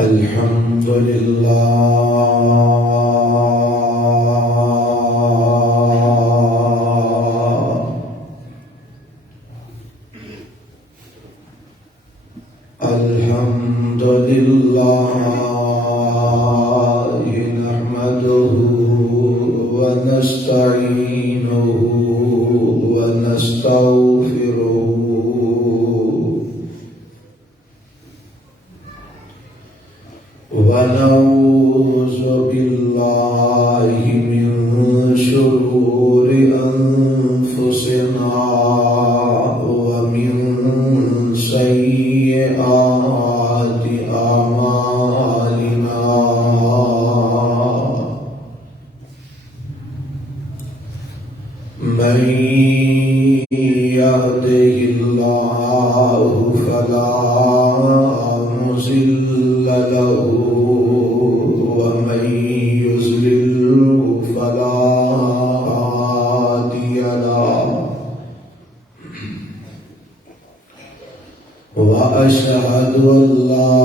الحمد لله الحمد لله نحمده ونستعينه ونستغفره ونعوذ بالله من شرور أنفسنا ومن سيئات أعمالنا من يهده الله فلا مضل له ومن يضلل فلا هادي له وأشهد أن لا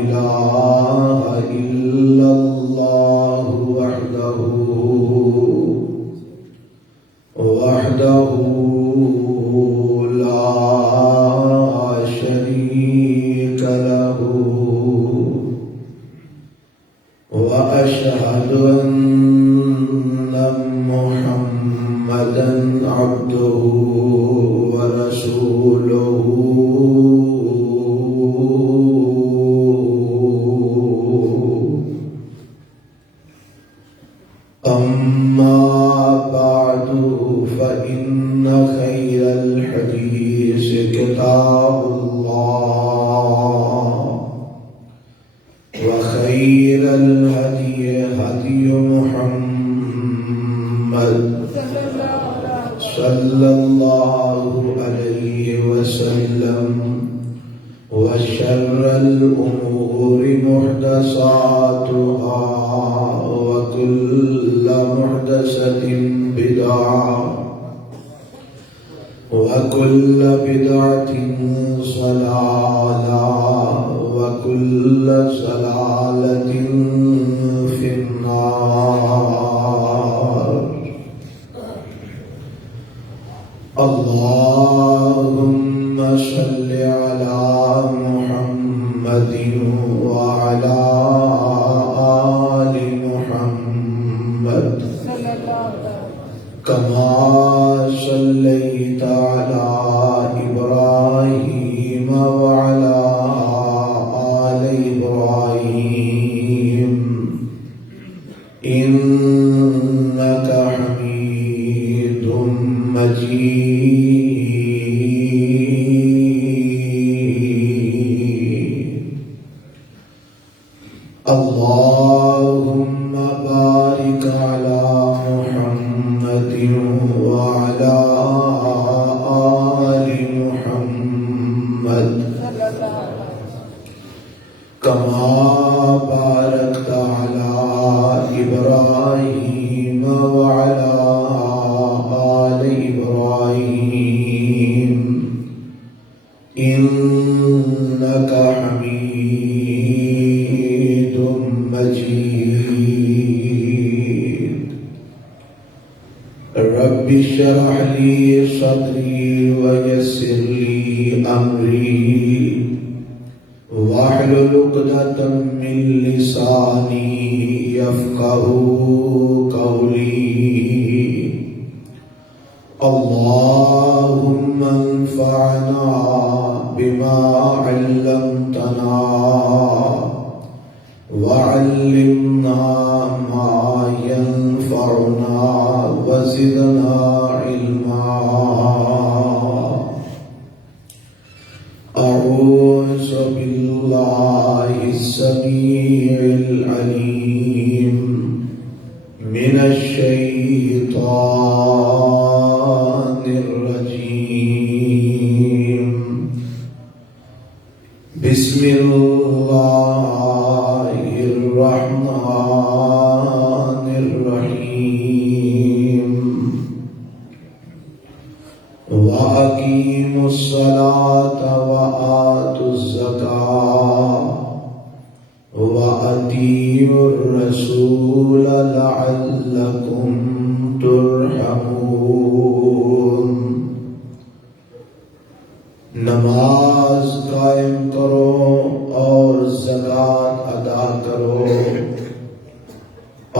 إله إلا الله وحده لا شريك له وأشهد أن محمدا عبده ورسوله أما بعد فإن خير الحديث كتاب الله وخير الهدي هدي محمد صلى الله عليه وسلم وشر الأمور محدثاتها وكل محدثة بدعة وكل بدعة ضلالة وكل ضلالة في النار. اللهم صل على محمد وعلى آل محمد كما صليت على إبراهيم وعلى آل إبراهيم إنك حميد مجيد. اللهم بارك على محمد وعلى آل محمد كما باركت على إبراهيم وعلى آل إبراهيم إنك حميد مجيد. رب اشرح لي صدري ويسر لي أمري واحلل عقدة من لساني يفقهوا قولي. اللهم انفعنا بما علمتنا وعلمنا ما ينفعنا وزدنا علما. أعوذ بالله السميع العليم من الشيطان الرجيم. بسم الله الرحمن الرحيم. وأقيموا الصلاة وآتوا الزكاة وَأَطِيعُوا الرَّسُولَ لَعَلَّكُمْ تُرْحَمُونَ۔ نماز قائم کرو اور زکوٰۃ ادا کرو،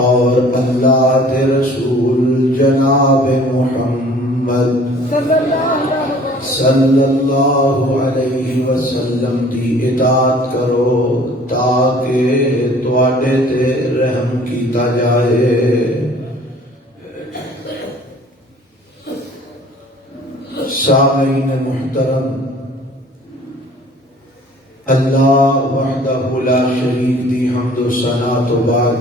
اور اللہ کے رسول جناب محمد صلی اللہ علیہ وسلم کی اطاعت کرو تاکہ تواڈے تے رحم کیتا جائے۔ سامعین محترم، اللہ وحدہ لا شریک دی حمد و ثنا تو بعد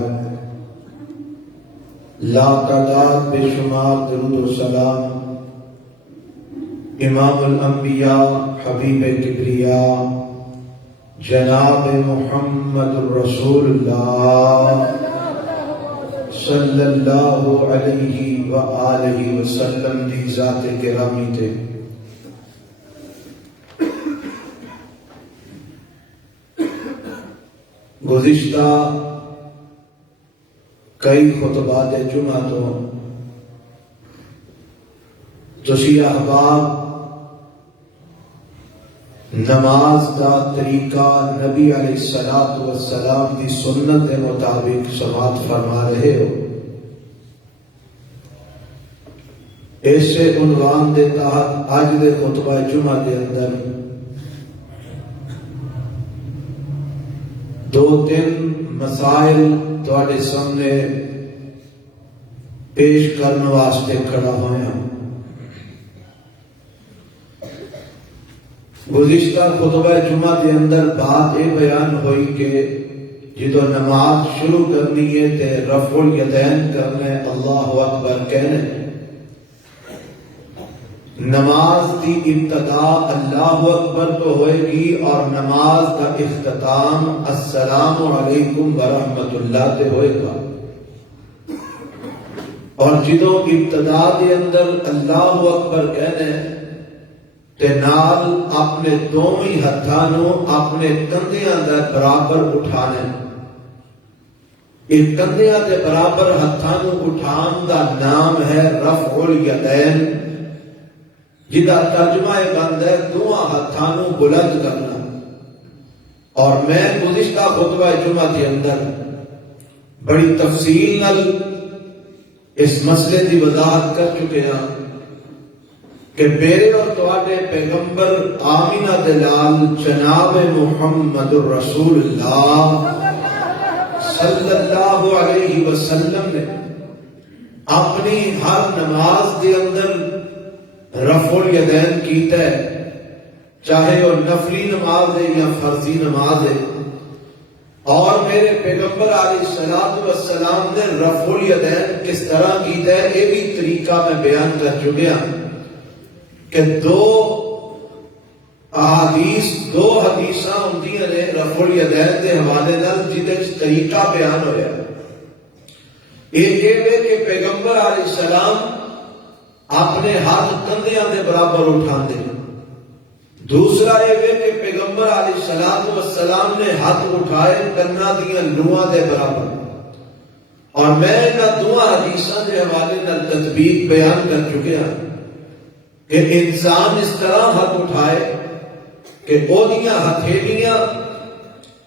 لا تعداد بے شمار درود و سلام امام الانبیاء حبیب کبریا جناب محمد رسول اللہ صلی اللہ علیہ وآلہ وسلم دی ذات گرامی تے۔ گزشتہ کئی خطبات جمعہ تو تسی احباب نماز دا طریقہ نبی علیہ السلام کی سنت کے مطابق سماعت فرما رہے ہو۔ ایسے عنوان دے تحت آج دے خطبہ جمعہ کے اندر دو تین مسائل تواڈے سامنے پیش کرنے واسطے کھڑا ہویا۔ گزشتہ خطبہ جمعہ کے اندر بات یہ بیان ہوئی کہ جدو نماز شروع کرنی ہے تے رفع الیدین کرنے، اللہ اکبر کہنے۔ نماز کی ابتدا اللہ اکبر تو ہوئے گی اور نماز کا اختتام السلام علیکم ورحمۃ اللہ تے ہوئے گا۔ اور جدو ابتدا کے اندر اللہ اکبر کہنے تے نال اپنے دوویں ہتھاں اپنے کندھیاں دے برابر اٹھانے۔ اس کندھیاں دے برابر ہتھاں اٹھان دا نام ہے رفع الیدین، جدا ترجمہ بند ہے دونوں ہتھاں بلند کرنا۔ اور میں گزشتہ خطبہ جمعہ کے اندر بڑی تفصیل نال اس مسئلے کی وضاحت کر چکے ہیں کہ میرے اور تواڈے پیغمبر آمینہ دلال جناب محمد رسول اللہ صلی اللہ علیہ وسلم نے اپنی ہر نماز کے اندر رفع الیدین کیتا ہے، چاہے وہ نفلی نماز ہے یا فرضی نماز ہے۔ اور میرے پیغمبر علیہ السلام نے رفع الیدین کس طرح کیتا ہے یہ بھی طریقہ میں بیان کر چکیا کہ دو حدیثاں ہوندیاں نے رفع الیدین کے حوالے نال جہدے وچ طریقہ بیان ہویا۔ ایک یہ کہ پیغمبر علیہ السلام اپنے ہاتھ کندھیاں دے برابر اٹھاندے، دوسرا یہ کہ پیغمبر علیہ السلام نے ہاتھ اٹھائے کناں دیاں لوہاں دے برابر۔ اور میں انہاں دونوں حدیثاں دے حوالے نال تطبیق بیان کر چکیا کہ انسان اس طرح ہاتھ اٹھائے کہ اودیاں ہتھیلیاں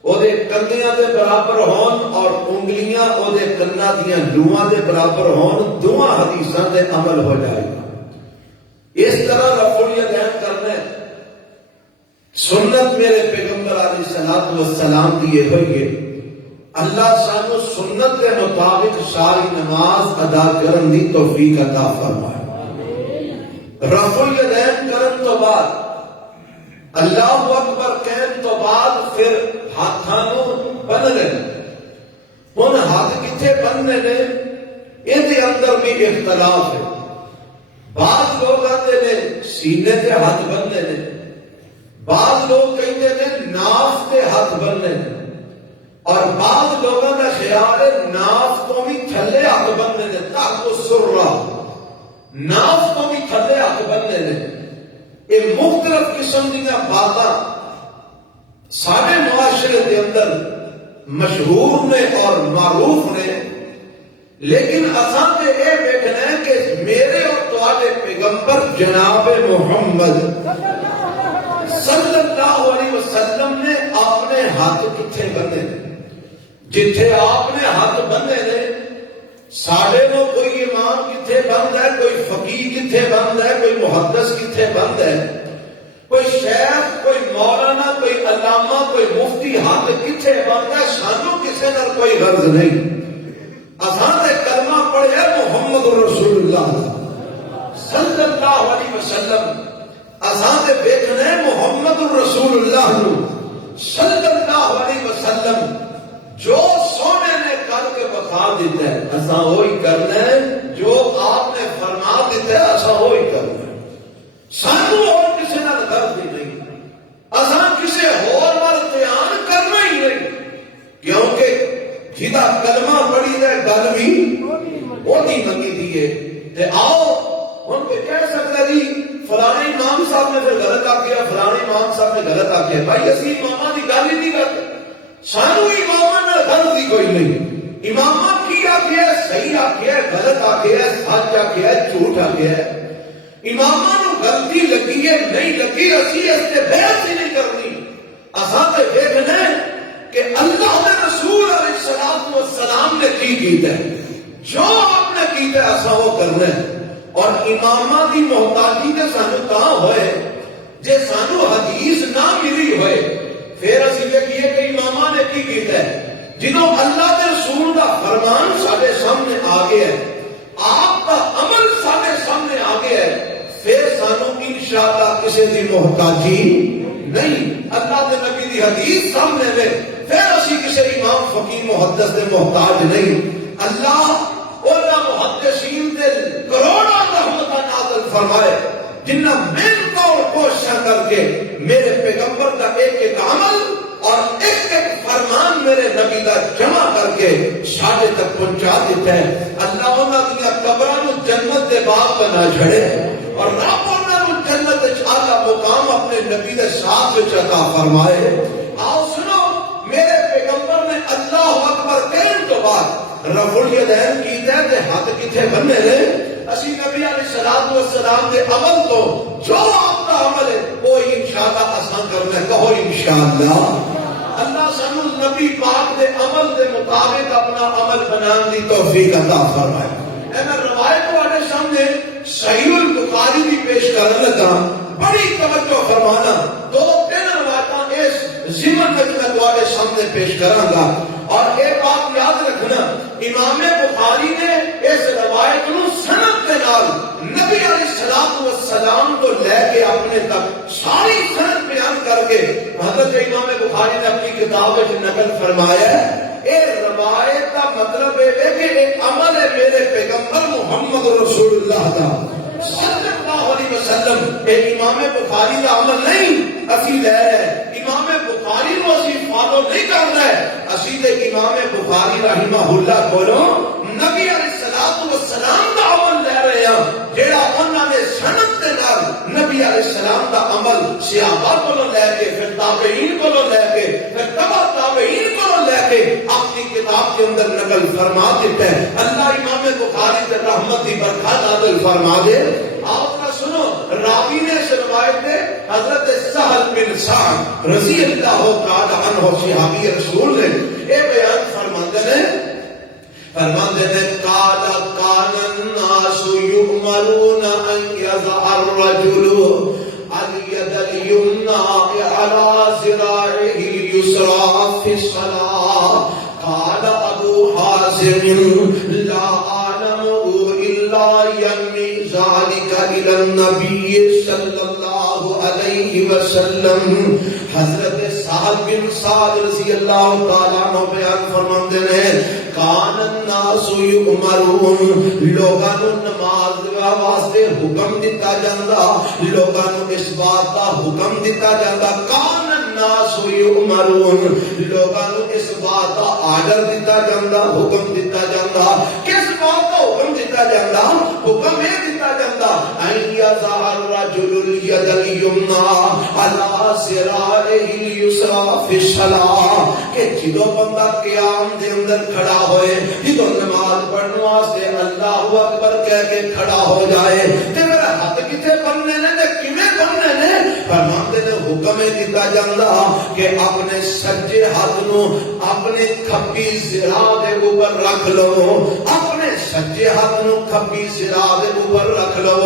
اودے کندھیاں دے برابر ہون اور انگلیاں اودے کناں دیاں لوہاں دے برابر ہون، دونوں حدیثاں دے عمل ہو جائے گا۔ اس طرح رفع الیدین کرنا سنت میرے پیغمبر علیہ السلام دی یہ ہوئی ہے۔ اللہ سانو سنت کے مطابق ساری نماز ادا کرن دی توفیق عطا فرمائے۔ رفع الیدین کرن تو بعد اللہ اکبر کہن تو بعد پھر ہاتھاں بننے۔ ہن ہاتھ کتھے بننے نے یہ اندر بھی اختلاف ہے۔ بعض لوگ آتے نے سینے تے ہاتھ بننے نے، بعض لوگ کہتے ہیں ناف تے ہاتھ بننے نے، اور بعض لوگوں کا خیال ہے ناف تو بھی تھلے ہاتھ بننے نے تحت السرہ، ناف تو بھی تھلے ہاتھ بننے نے۔ یہ مختلف قسم دیا باتاں سارے معاشرے کے اندر مشہور نے اور معروف نے، لیکن اساں تے اے دیکھنا ہے کہ میرے اور تواڈے پیغمبر جناب محمد صلی اللہ علیہ وسلم نے اپنے ہاتھ کتھے بندے نے؟ جتھے آپ نے ہاتھ بندے نے ساڑھے نو کوئی امام کتھے بند ہے، کوئی فقیہ کتھے بند ہے، کوئی محدث کتھے بند ہے، کوئی شیخ، کوئی مولانا، کوئی علامہ، کوئی مفتی ہاتھ کتھے بند ہے، سانو کسے نال کوئی غرض نہیں۔ اساں تے کلمہ پڑھیا محمد رسول اللہ صلی اللہ علیہ وسلم، اساں تے دیکھنا ہے محمد رسول اللہ صلی اللہ علیہ وسلم جو سونے نے کر کے بتا دیتا ہے، اساں وہی کرنا ہے، جو آپ نے فرما دیتا ہے اساں وہی کرنا ہے۔ سانو اور کسی نال غرض ہی نہیں، اساں کسی ہور نال دھیان کرنا ہی نہیں، کیونکہ جہاں کلمہ پڑھی ہے گل بھی وہی منگی دیے۔ تے آؤ ہن کوئی کہہ سکتا جی فلانے امام صاحب نے پھر غلط آکھیا، فلانے امام صاحب نے غلط آکھیا۔ بھائی اسی اماماں دی گل ہی نہیں کرتے، سانو اماماں نال غرض ہی کوئی نہیں۔ اماماں کی آکھیا، صحیح آکھیا، غلط آکھیا، سچ آکھیا، جھوٹ آکھیا، اماماں نو غلطی لگی ہے نہیں لگی، اسی اس تے بحث ہی نہیں کرنی۔ اساں تے دیکھنا ہے کہ اللہ کے رسول علیہ الصلوۃ والسلام نے کی کیتا ہے، جو آپ نے کیتا ہے اساں وہ کرنا ہے۔ اور اماماں دی محتاجی تے سانو تاں ہوئے جے سانو حدیث نہ ملی ہوئے، پھر اسی دیکھیے کہ اماماں نے کی کیتا ہے۔ جدوں اللہ کے رسول دا فرمان سارے سامنے آ گیا ہے، آپ کا عمل سارے سامنے آ گیا ہے، پھر سانو انشاءاللہ کسی دی محتاجی نہیں۔ اللہ کے نبی دی حدیث سامنے میں پھر اسی کسی امام فقیہ محدث دے محتاج نہیں۔ اللہ اونا محدثین تے کروڑوں رحمتاں نازل فرمائے جنہ محنت اور کوششاں کر کے میرے پیغمبر کا ایک ایک عمل اور ایک ایک فرمان میرے نبی کا جمع کر کے ساڈے تک پہنچا دیتا ہے۔ اللہ انہاں دی قبراں نو جنت دے باغ بنا چھڑے اور رب انہاں نو جنت وچ اعلی مقام اپنے نبی دے ساتھ وچ عطا فرمائے۔ آؤ سنو، میرے پیغمبر نے اللہ اکبر کہنے تو بعد رفع الیدین کیتا ہے تے ہاتھ کتھے بننے نے؟ اسی نبی علیہ الصلوۃ والسلام دے عمل تو جو آپ کا عمل ہے وہ انشاءاللہ آسان کرنا ہے، کہو انشاءاللہ۔ اللہ سانو نبی پاک دے عمل دے مطابق اپنا عمل بنان دی توفیق عطا فرمائے۔ میں روایت والے سامنے صحیح البخاری بھی پیش کرنے لگا، بڑی توجہ فرمانا، دو تین روایتاں اس ضمن میں تمہارے سامنے پیش کراں گا۔ اور ایک بات یاد رکھنا، امام بخاری نے اس روایت نو سند کے نال نبی علیہ الصلوۃ والسلام کو لے کے اپنے تک ساری سند بیان کر کے حضرت امام بخاری نے اپنی کتاب میں نقل فرمایا ہے۔ اے روایت کا مطلب ہے کہ ایک عمل ہے میرے پیغمبر محمد رسول اللہ کا صلی اللہ علیہ وسلم، اے امام بخاری کا عمل نہیں اسی لے رہے، امام بخاری نو اسی فالو نہیں کر رہے، اسی تے امام بخاری رحمہ اللہ کولو نبی علیہ الصلوۃ والسلام دا عمل لے رہے ہیں، جیڑا انہاں نے سند دے نال نبی علیہ السلام دا عمل صحابہ کولو لے کے، پھر تابعین کولو لے کے، پھر تبع تابعین کولو لے کے اپنی کتاب کے اندر نقل فرما دیتا ہے۔ اللہ امام بخاری تے رحمت دی برکات نازل فرما دے۔ آپ کا سنو، راوی نے اس روایت میں حضرت سہل بن سعد رضی اللہ تعالی عنہ صحابی رسول نے یہ بیان فرماتے ہیں قال كان الناس يؤمرون ان يضع الرجل اليد اليمنى على ذراعه اليسرى في الصلاة قال ابو حازم لا اعلم الا ينمي ذلك الى النبي صلی اللہ علیہ وسلم۔ حضرت سعد بن سعد رضی اللہ تعالیٰ عنہ بیان فرماتے ہیں کان الناس یؤمرون، لوگاں نو نماز واسطے حکم دتا جاندا، لوگاں نو اس بات دا حکم دتا جاندا، کان الناس یؤمرون، لوگاں نو اس بات دا آرڈر دتا جاندا، حکم دتا جاندا، کس بات دا حکم دتا جاندا؟ حکم یہ دتا جاندا جاندا این یضع الرجل الید الیمنا علی ذراعہ الیسری فی الصلاۃ کہ جدو بندہ قیام دے اندر کھڑا ہوئے جدو نماز پڑھنے واسطے اللہ اکبر کہہ کے کھڑا ہو جائے تے میرا ہاتھ کتے بننے نے تے کیویں بننے نے فرماندے نے حکم دیتا جاندا کہ اپنے سجے ہاتھ نو اپنے کھبی ذراع دے اوپر رکھ لو اپنے سجے ہاتھ نو کھبی ذراع دے اوپر رکھ لو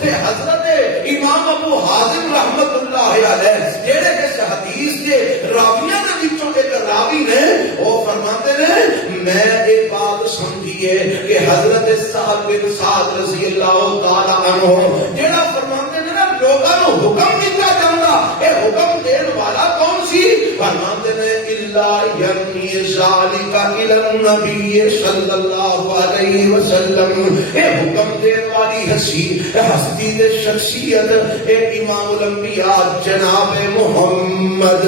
تے حضرت امام ابو حازم رحمت اللہ علیہ جڑے اس حدیث کے راویاں دے وچوں ایک راوی نے وہ فرماتے نے میں یہ بات سمجھیے کہ حضرت سعد بن سعد رضی اللہ تعالی عنہ جڑا فرماتے نے نا لوگاں نو حکم دیتا جاندا اے حکم دین والا کون سی فرماتے نے الا یرمی ذالک الی النبی صلی اللہ علیہ وسلم اے حکم دین والی ہستی دے شخصیت اے امام الانبیاء جناب محمد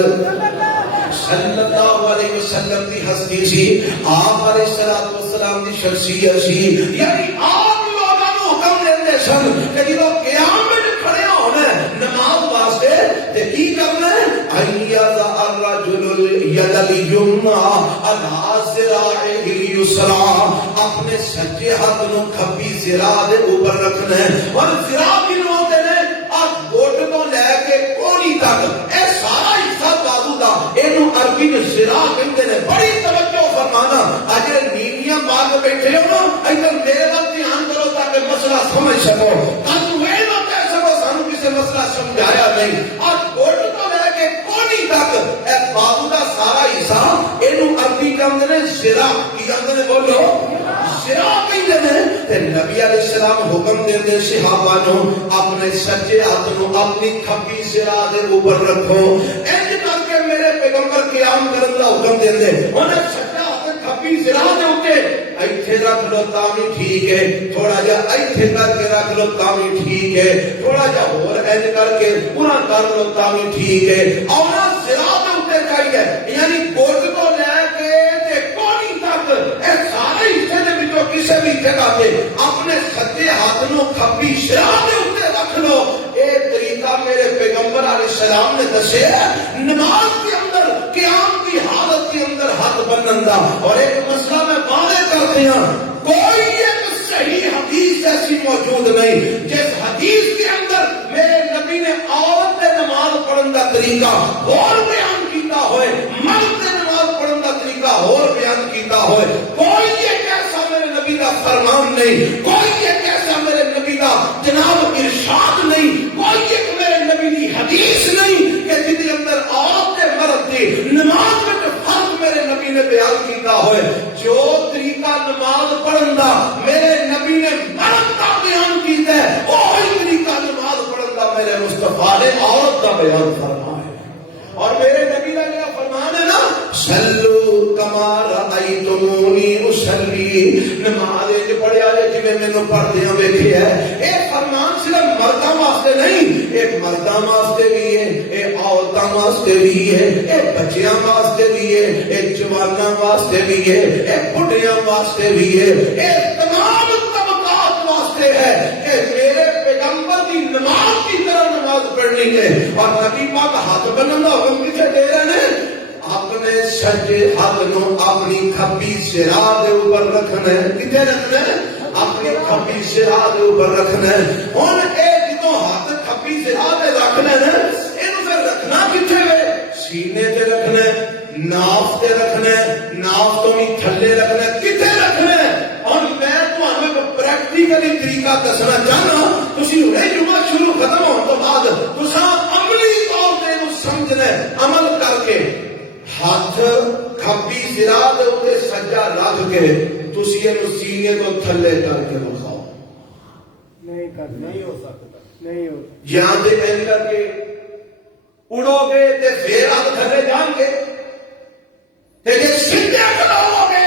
صلی اللہ علیہ وسلم دی ہستی سی آپ علیہ الصلوۃ والسلام دی شخصیت سی یعنی آپ لوگاں نو حکم دیندے سن کہ جدوں قیام وچ کھڑے ہونا نماز واسطے تے کی کرنا ہے ان یضع الرجل الید الیمنا علی ذراعہ الیسری اپنے سجے ہاتھ نو کھبی ذراع دے اوپر رکھنا ہے اور ذراع کی ہوندے نے آپ گوٹ تو لے کے کونی تک اے سارا حصہ بازو دا اینو عربی میں ذراع کہندے نے بڑی توجہ فرمانا اج نیویاں باغ بیٹھے ہو نا ادھر میرے وقت دھیان کرو تاکہ مسئلہ سمجھ سکو تم یہ نہ کہہ سکو سانو کسی مسئلہ سمجھایا نہیں آپ گوٹ تو لے کے کونی تک اے بازو دا سارا حصہ اینو عربی کہندے نے ذراع کی کہندے نے بولو ذراع کہندے نے تے نبی علیہ السلام حکم دیندے صحابہ نو اپنے سجے ہاتھ نو اپنی کھبی ذراع دے اوپر رکھو انج کر کے میرے پیغمبر قیام کرن دا حکم دیندے انہاں سجا ہاتھ کھبی ذراع دے اوتے ایتھے رکھ لو تاں بھی ٹھیک ہے تھوڑا جا ایتھے کر کے رکھ لو تاں بھی ٹھیک ہے تھوڑا جا اور انج کر کے پورا کر لو تاں بھی ٹھیک ہے اور ذراع دے اوتے چاہیے یعنی گوٹ تو لے کے تے کونی تک اے سارے حصے دے وچوں کسے بھی جگہ تے اپنے سجے ہاتھ نو کھبی ذراع دے اوتے رکھ لو اے طریقہ میرے پیغمبر علیہ السلام نے دسیا نماز کے اندر قیام کی حالت کے اندر ہاتھ بنن دا اور ایک مسئلہ میں واضح کرتے ہیں کوئی ایک صحیح حدیث ایسی موجود نہیں جس حدیث کے اندر میرے نبی نے عورت سے نماز پڑھن دا طریقہ اور بیان کیتا ہوئے مرد سے نماز پڑھن دا طریقہ اور بیان کیتا ہوئے کوئی ایک ایسا میرے نبی کا فرمان نہیں کوئی ایک ایسا میرے نبی کا جناب ارشاد نہیں کوئی ایک میرے نبی کی حدیث نہیں کہ جس کے اندر عورت سے مرد دی نماز میں فرق میرے نبی نے بیان کیتا ہوئے جو طریقہ نماز پڑھن دا میرے نبی نے مرد کا بیان کیتا ہے وہی طریقہ نماز پڑھن دا میرے مصطفیٰ نے عورت کا بیان فرمایا ہے اور میرے نبی کا جو فرمان ہے نا صلو کما رأیتمونی اصلی نماز وچ پڑھیا جے جویں مینوں پڑھدیاں ویکھیا ہے اے فرمان صرف مرداں واسطے نہیں اے مرداں واسطے بھی ہے اے عورتاں واسطے بھی ہے اے بچیاں واسطے بھی ہے اے جواناں واسطے بھی ہے اے بڈھیاں واسطے بھی ہے اے تمام طبقات واسطے ہے کہ میرے پیغمبر کی نماز کی طرح نماز پڑھنی ہے اور نبی پاک ہاتھ بنن دا حکم کسے دے رہے ہیں اپنے سجے ہاتھ نو اپنی کھبی ذراع دے اوپر رکھنا ہے کتے رکھنا ہے اپنی کھبی ذراع دے اوپر رکھنا ہے ہن اے جدوں ہاتھ کھبی ذراع دے رکھنا ہے اینو پھر رکھنا کتے وے سینے تے رکھنا ہے ناف تے رکھنا ہے ناف تو بھی تھلے رکھنا ہے کتے رکھنا ہے اور میں تانوں ایک پریکٹیکلی طریقہ دسنا چاہنا تسی ہنے جمعہ شروع ختم ہون تو بعد تساں عملی طور تے نو سمجھنا ہے عمل کر کے ہاتھ کھبی ذراع دے اوتے سجا رکھ کے تسی اینو سینے تو تھلے کر کے رکھاؤ نہیں ہو سکتا نہیں ہو یہاں تے این کر کے اڑو گے تے پھر آپ تھلے جان گے تے جے سیدھے کھڑو گے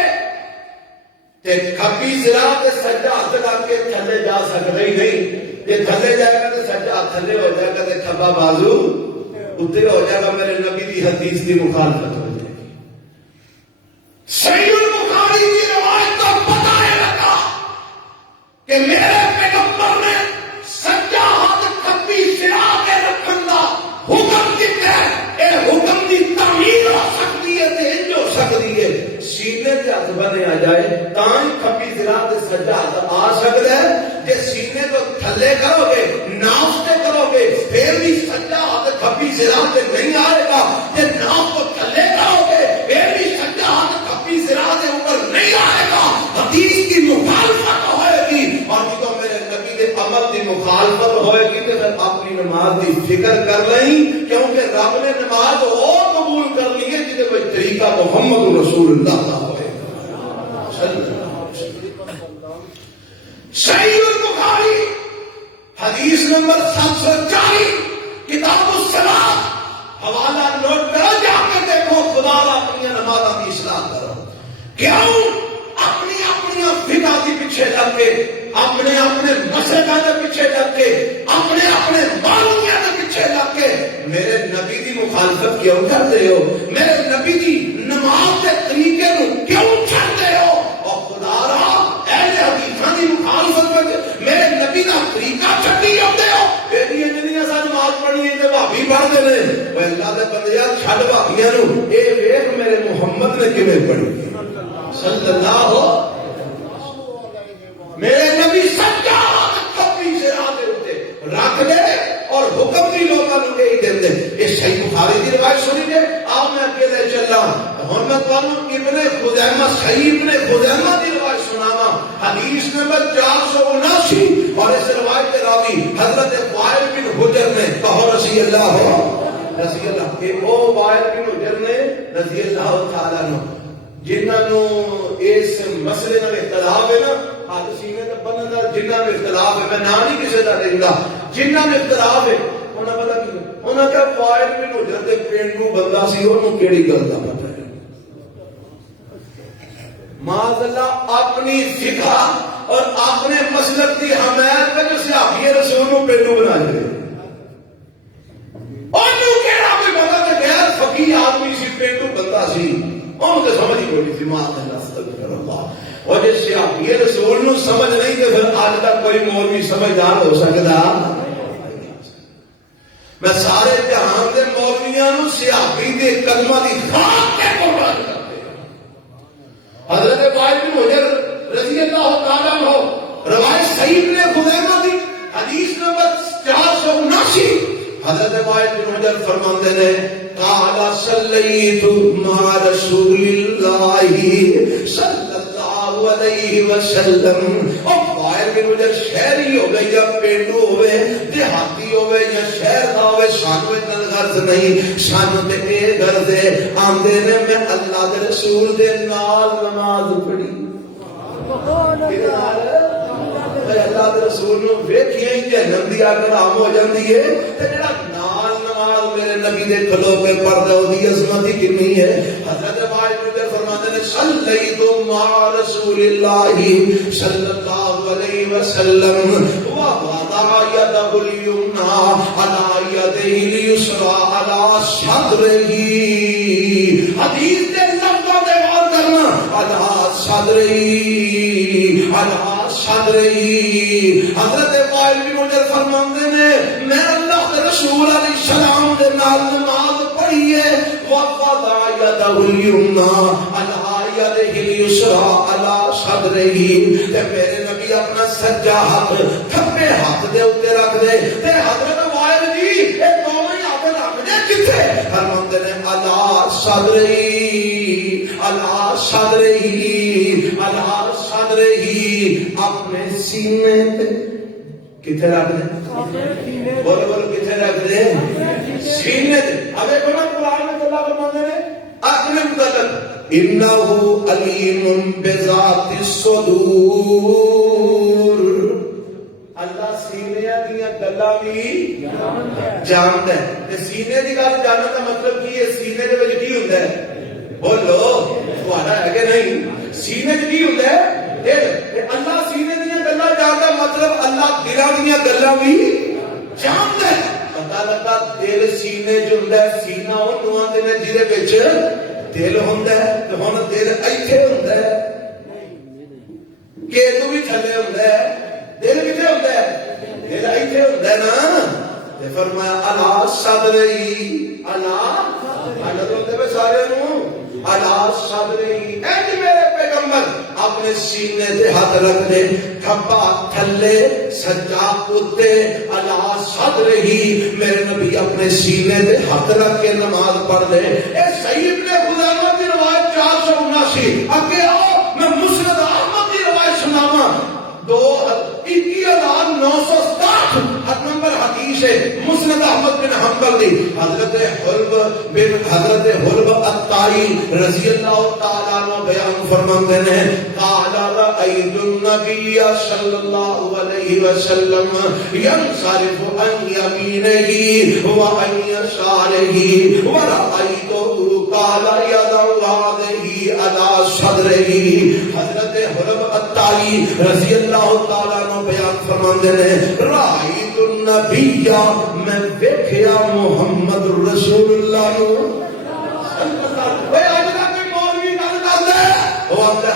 تے کھبی ذراع تے سجا ہاتھ رکھ کے تھلے جا سکدا ہی نہیں جے تھلے جائے گا تے سجا تھلے ہو جائے گا تے کھبا بازو اتنے ہو جائے گا میرے نبی کی حدیث کی مخالفت ہو جائے گی صحیح البخاری کی روایت کا پتہ ہے لگا کہ میرے پیغمبر نے جائے تاں کھبی ذرا تے سجا ہاتھ آ سکدا ہے. جے سینے تو تھلے کرو گے ناف تے کرو گے پھر بھی سجا ہاتھ کھبی ذرا تے نہیں آئے گا. جے ناف کو تھلے کرو گے پھر بھی سجا ہاتھ کھبی ذرا تے اوپر نہیں آئے گا. حدیث کی مخالفت ہوئے گی اور جدوں میرے نبی دے عمل دی مخالفت ہوئے گی تے پھر اپنی نماز دی فکر کر لیں کیونکہ رب نے نماز وہ قبول کر لی ہے جہدے کوئی طریقہ محمد رسول اللہ کا ہوئے. صحیح البخاری حدیث نمبر 740 کتاب الصلاۃ حوالہ نوٹ کرو جا کے دیکھو. خدا اپنی نمازاں کی اصلاح کرو. کیوں اپنی فقہ کے پیچھے لگ کے اپنے مسئلہ کے پیچھے لگ کے اپنے معلومیات کے پیچھے لگ کے میرے نبی دی مخالفت کیوں کرتے ہو؟ میرے نبی دی نماز کے طریقے نو کیوں چھڑتے ہو؟ اور خدا را اہل حدیثاں دی مخالفت کر میرے نبی دا طریقہ چھڈی ہوندے ہو. ایڈی جنی اساں نماز پڑھنی ہے تے بھابی پڑھدے نے. اوے اللہ دے بندیا چھڈ بھابیاں نو اے ویکھ میرے محمد نے کیویں پڑھی صلی اللہ میرے نبی سجا کبھی ذرا دے اوتے رکھ دے اور حکم بھی لوگاں نوں دے دے. یہ صحیح بخاری دی روایت سنی جے. آؤ میں اکیلے چلا ہن میں تانوں ابن خزیمہ صحیح ابن خزیمہ دی روایت سناواں. حدیث نمبر 479 اور اس روایت کے راوی حضرت وائل بن حجر نے کہو رضی اللہ کہ او وائل بن حجر نے رضی اللہ تعالی عنہ جنہاں نوں اس مسئلے نال اختلاف ہے نا ہاتھ سینے تے بنن دا جنہاں میں اختلاف ہے میں نام نہیں کسی دا دیندا جنہاں میں اختلاف ہے انہاں پتہ کی انہاں کہ وائل بن حجر دے پینڈو بندہ سی اونوں کیڑی گل دا پتہ ہے. معاذ اللہ اپنی فقہ اور اپنے مسلک کی حمایت میں جو صحابی رسول کو پینڈو بنا دے انہوں کیڑا کوئی بندہ تے غیر فقیہ آدمی سی پینڈو بندہ سی انہوں تے سمجھ کوئی نہیں. معاذ اللہ استغفر اللہ. اور جس صحابی رسول نو سمجھ نہیں تے پھر آج تک کوئی مولوی سمجھدار ہو سکدا. میں سارے جہان دے مولویاں نو صحابی دے قدماں دی خاک تے قربان کرتے ہیں. حضرت وائل بن حجر رضی اللہ تعالی عنہ روایت صحیح ابن خزیمہ دی حدیث نمبر 479 حضرت وائل بن حجر فرماندے نے قال صلیت مع رسول اللہ صلی اللہ علیہ وسلم. اور وائل بن حجر شہری ہوئے یا پینڈو ہوئے دیہاتی ہوئے یا شہر دا ہوئے سانو اتنا غرض نہیں. سانو تے اے غرض ہے آندے نے میں اللہ دے رسول دے نال نماز پڑھی. اللہ دے رسول نو ویکھیا ہی جہنم دی اگ حرام ہو جاندی ہے تے جڑا نال نماز میرے نبی دے کھلو کے پڑھدا او دی عظمت ہی کتنی ہے. حضرت وائل بن حجر فرماتے ہیں صلیت مع رسول اللہ صلی اللہ علیہ وسلم ووضع يده اليمنى على يده اليسرى على صدره. حدیث دے لفظاں دے غور کرنا على صدره حضرت وائل بن حجر فرماندے نے میں اللہ کے رسول علیہ السلام دے نال نماز پڑھی ہے. ووضع يده اليمنى على يده اليسرى على صدره. تے میرے نبی اپنا سجا ہاتھ کھبے ہاتھ دے اوتے رکھ دے تے حضرت وائل جی اے دونوں ہاتھ رکھ دے کتے فرماندے نے على صدره اپنے سینے تے کتے رکھ دے. بولو کتے رکھ دے سینے تے. اب ایک بار قرآن میں اللہ فرماتے ہیں اپنے متعلق انہ علیم بذات الصدور. اللہ سینے دیا گلاں بھی جاندا ہے. تے سینے دی گل جاننا دا مطلب کی ہے سینے دے وچ کی ہوندا ہے؟ بولو تہاڈا ہے کہ نہیں؟ سینے وچ کی ہوندا ہے؟ دل. اللہ سینے دیا گلاں جاندا مطلب اللہ دلاں دیا گلاں بھی جاندا ہے. پتہ لگا دل سینے جو ہوندا ہے سینہ اونوں آندے نے جہدے وچ دل ہوندا ہے. تے ہن دل ایتھے ہوندا ہے کہ تو بھی تھلے ہوندا ہے. دل کتے ہوندا ہے؟ دل ایتھے ہوندا ہے نا. تے فرمایا الا صدری الا حضرت پہ سارے نو الا صدری. اے میرے پیغمبر اپنے سینے تے ہاتھ رکھ دے، کھبا تھلے سجا اتے علی صدرہی، میرے نبی اپنے سینے تے ہاتھ رکھ کے نماز پڑھ دے۔ اے صحیح ابن خزیمہ کی روایت 479۔ اگے آؤ میں مسند احمد کی روایت سناواں، 21,967 نمبر حدیث ہے مسند احمد بن حنبل دی۔ حضرت حلب الطائی رضی اللہ تعالیٰ عنہ بیان فرماتے ہیں، قال رأیت النبی صلی اللہ علیہ وسلم ینصرف عن یمینہ وعن یسارہ ورأیتہ قال یضع هذه على صدرہ۔ حضرت حلب الطائی رضی اللہ تعالیٰ عنہ بیان فرماتے ہیں، رأیت النبی، میں دیکھیا محمد رسول اللہ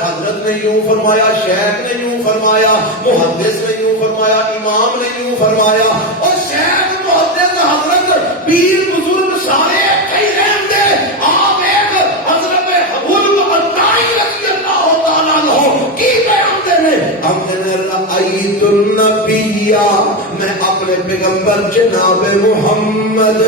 حضرت نے یوں فرمایا، شیخ نے یوں فرمایا، محدث نے یوں فرمایا، امام نے یوں فرمایا، اور شیخ محدث حضرت پیر بزرگ سارے کئی رہن دے، آپ ایک حضرت حلب الطائی رضی اللہ تعالیٰ عنہ کی بیان دے میں رأیت النبی، میں اپنے پیغمبر جناب محمد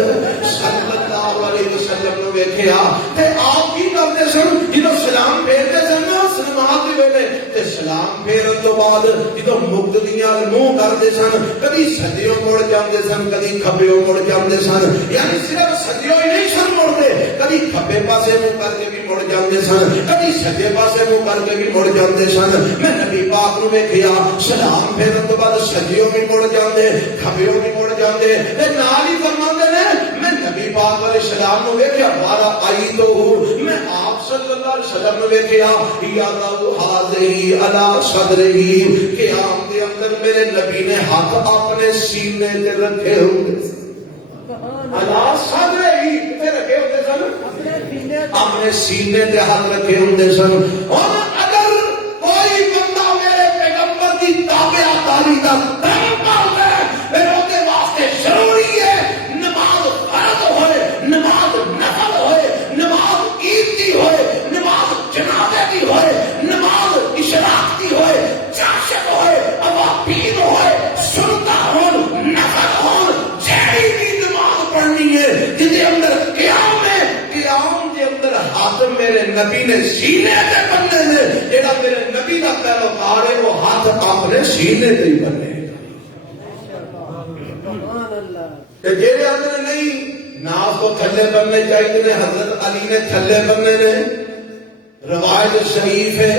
صلی اللہ علیہ وسلم نے دیکھیا تے آپ کی کرتے سن جدو سلام پھیرتے سن سلامات دی ویلے تے سلام پھیرن تو بعد جدو مقتدیاں منہ کرتے سن، کبھی سجیوں مڑ جاندے سن، کبھی کھبیوں مڑ جاندے سن، یعنی صرف سجیوں ہی نہیں سن مڑتے، کبھی کھبے پاسے منہ کر کے بھی مڑ جاندے سن، کبھی سجے پاسے منہ کر کے بھی مڑ جاندے سن۔ میں نبی پاک نو ویکھیا سلام پھیرن تو بعد سجیوں بھی مڑ جاندے، کھبیوں بھی مڑ جاندے، تے نال ہی فرماندے نے میں نبی پاک علیہ السلام نو ویکھیا، بارا آئی تو میں آپ صلی اللہ علیہ وسلم نو ویکھیا، یادا حاضری علی صدرہی، قیام دے اندر میرے نبی نے ہاتھ اپنے سینے تے رکھے ہوئے علی صدرہی، کتے رکھے ہوئے سن؟ اپنے سینے تے ہاتھ رکھے ہوئے سن۔ اور اگر کوئی بندہ میرے پیغمبر کی تابعداری دا دم کرتا ہے، پھر اس کے واسطے ضروری ہے نماز فرض ہوئے، نماز نفل ہوئے، نماز عید کی ہوئے، نماز جنازے کی ہوئے، نماز اشراق کی ہوئے، چاشت ہوئے، اوابین ہوئے، سنتا ہون، نفل ہون، جیڑی بھی نماز پڑھنی ہے جدے اندر قیام ہے، قیام دے اندر ہاتھ میرے نبی نے سینے تے بننے نے، جیڑا میرے نبی دا پیروکار ہے وہ ہاتھ اپنے سینے تے ہی بنے۔ جیڑے اندر نہیں ناف کو تھلے بننے چاہیے، حضرت علی نے تھلے بننے نے، روایت شریف ہے،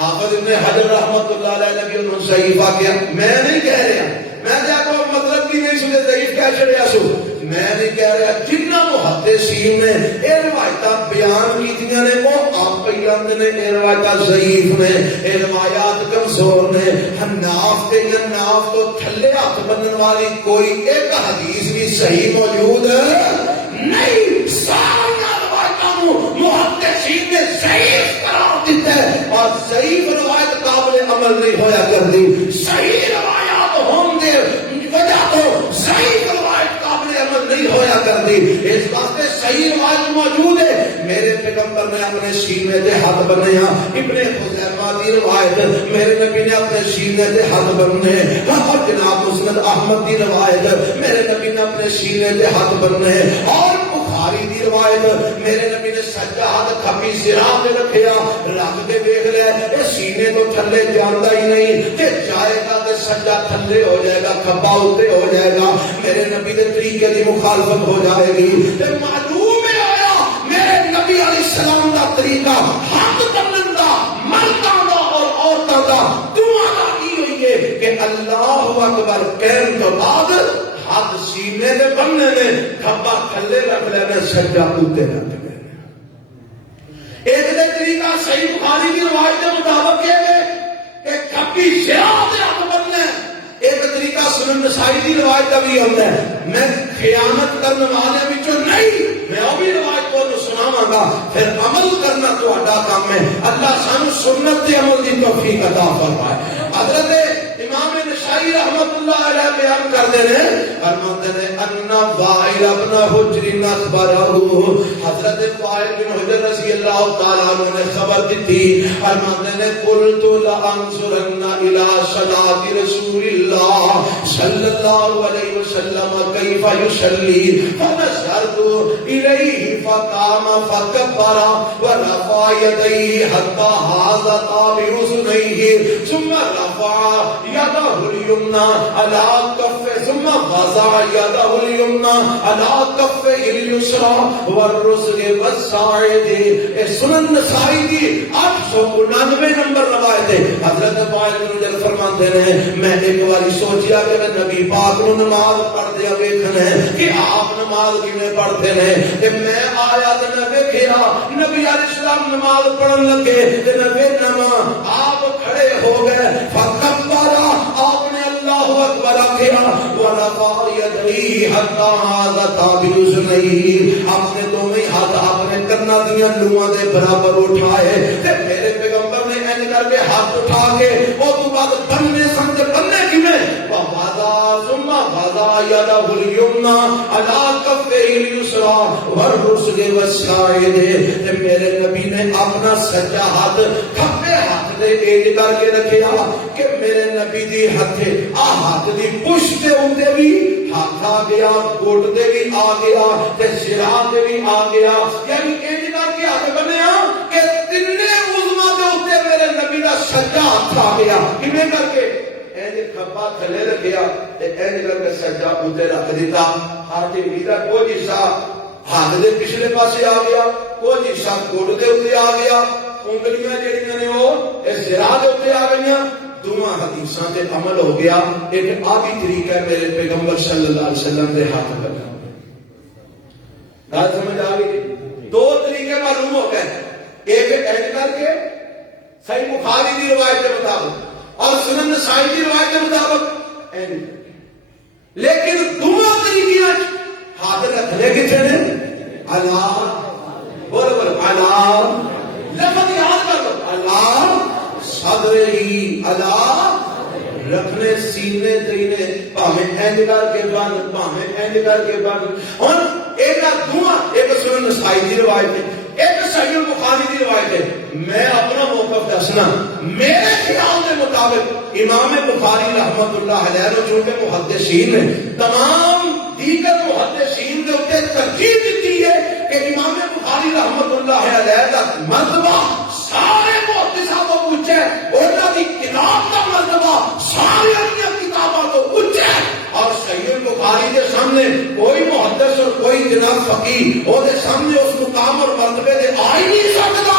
حافظ ابن حجر رحمت اللہ علیہ نے بھی انہوں صحیفہ کیا۔ میں نہیں کہہ رہا، میں جا کو مطلب کی نہیں سنے ضعیف کہہ چڑیا سو، میں نہیں کہہ رہا، جنہ محدثین نے اے روایتاں بیان کیتیاں نے وہ آپ پہ لاندے نے، اے روایتاں ضعیف نے، اے روایات کمزور نے، ناف تے یا ناف تو تھلے ہاتھ بننے والی کوئی ایک حدیث بھی صحیح موجود نہیں۔ ساری روایتاں محدثین نے ضعیف قرار دیتا ہے، اور ضعیف روایت قابل عمل نہیں ہویا کرتی، صحیح روایات ہوں گے وجہ تو صحیح روایت قابل عمل نہیں ہویا کرتی۔ اس واسطے صحیح روایت موجود ہے، میرے پیغمبر نے اپنے سینے تے ہاتھ بنیا، ابن خزیمہ دی روایت میرے نبی نے اپنے سینے تے ہاتھ بننے، اور جناب مسند احمد دی روایت میرے نبی نے اپنے سینے تے ہاتھ بننے، اور بخاری دی روایت میرے نبی نے سجا ہاتھ کھبی سرا تے رکھیا، رکھ کے دیکھ لیا اے سینے تو تھلے جاندا ہی نہیں، تے جائے گا تے سجا تھلے ہو جائے گا، کھبا اوتے ہو جائے گا، میرے نبی دے طریقے دی مخالفت ہو جائے گی۔ تے معلوم آیا میرے نبی علیہ السلام دا طریقہ ہاتھ بنن دا، مرداں دا اور عورتاں دا دعا دا کی ہوئی ہے کہ اللہ اکبر کہن تو بعد ہاتھ سینے دے بننے نے، کھبا تھلے رکھ لینا، سجا اوتے رکھ لینا۔ ایک دے طریقہ صحیح بخاری کی روایت کے مطابق ہے کہ کھبی سرا تے ہاتھ بننا، ایک طریقہ سنن نسائی کی روایت کا بھی ہوتا ہے۔ میں خیانت کرنے والے وچوں نہیں، میں وہ بھی روایت کو سناواں گا، پھر عمل کرنا تہاڈا کام ہے۔ اللہ سانو سنت تے عمل دی توفیق عطا فرمائے۔ حضرت امام نسائی نسائی رحمت اللہ علیہ بیان کرتے ہیں فرماتے ہیں ان وائل ابن حجر اخبرہ حضرت وائل بن حجر رضی اللہ تعالیٰ عنہ نے خبر دی تھی فرماتے ہیں قلت لانظرن الى صلاة رسول اللہ صلی اللہ علیہ وسلم کیف یصلی فنظرت الیہ فقام فکبر ورفع یدیہ حتی حاذتا باذنیہ ثم رفع یدہ الیمنی علی کفہ ثم وضع یدہ الیمنی علی کفہ الیسری والرسل والساعد. سنن نسائی کی 899 نمبر روایت ہے. حضرت وائل بن حجر فرماتے ہیں میں ایک بار سوچیا کہ میں نبی پاک نو نماز پڑھدے ویکھنا ہے کہ آپ نماز کیویں پڑھتے ہیں تے میں آیا تے میں ویکھیا نبی علیہ السلام نماز پڑھن لگے تے میں ویکھنا آپ کھڑے ہو گئے فکبر آپ نے اللہ اکبر کہا ورفع یدیہ حتی حاذتا باذنیہ آپ نے دونوں ہاتھ اپنے کنا دیاں لواں دے برابر اٹھائے تے میرے پیغمبر نے انج کر کے ہاتھ اٹھا کے او تو بعد بننے سمجھ بننے کیویں وضع ثم وضع یدہ الیمنی علی کفہ الیسری والرسل والساعد. تے میرے نبی نے اپنا سجا ہاتھ کھبے ہاتھ دے ایج کر کے رکھیا کہ میرے نبی دی ہاتھ دی پشت دے اوتے بھی ہاتھ آ گیا گوٹ دے بھی آ گیا تے سرا دے بھی آ گیا یعنی ایج کر کے ہاتھ بنیا کہ تینے عظما دے اوتے میرے نبی دا سجا ہاتھ آ گیا کیویں کر کے اینج کھبا تھلے رکھیا تے اینج کر کے سجا اوتے رکھ دیتا ہاتھ میرا کوئی حصہ ہاتھ دے پچھلے پاسے آ گیا کوئی حصہ گوٹ دے اوتے آ گیا انگلیاں جڑیاں نے وہ اس سرا دے اوتے آ گئیاں. دونوں حدیثاں تے عمل ہو گیا. ایک آبی طریقہ ہے میرے پیغمبر صلی اللہ علیہ وسلم دے ہاتھ کرنا. بات سمجھ آ گئی؟ دو طریقے معلوم ہو گئے. ایک ایڈ کر کے صحیح بخاری کی روایت کے مطابق اور سنن نسائی کی روایت کے مطابق ایڈ. لیکن دونوں طریقے ہاتھ رکھنے کتنے نے اللہ بولو بولو اللہ لفظ یاد کر لو اللہ صدر ہی اللہ رکھنے سینے دینے پاہمیں اینج کر کے بند پاہمیں اینج کر کے بند. اور ایک دعا ایک سنن نسائی کی روایت ہے ایک صحیح بخاری کی روایت ہے. میں اپنا موقف دسنا میرے خیال کے مطابق امام بخاری رحمت اللہ علیہ نے چونکہ محدثین نے تمام دیگر محدثین کے اوپر ترجیح دیتی ہے کہ امام بخاری رحمت اللہ علیہ کا مرتبہ سارے محدثاں تو اونچا ہے انہاں دی کتاب کا مرتبہ سارے کتاباں تو اونچا ہے. اور صحیح بخاری کے سامنے کوئی محدث اور کوئی جناب فقیہ وہ دے سامنے اس مقام اور مرتبے دے آ ہی نہیں سکتا.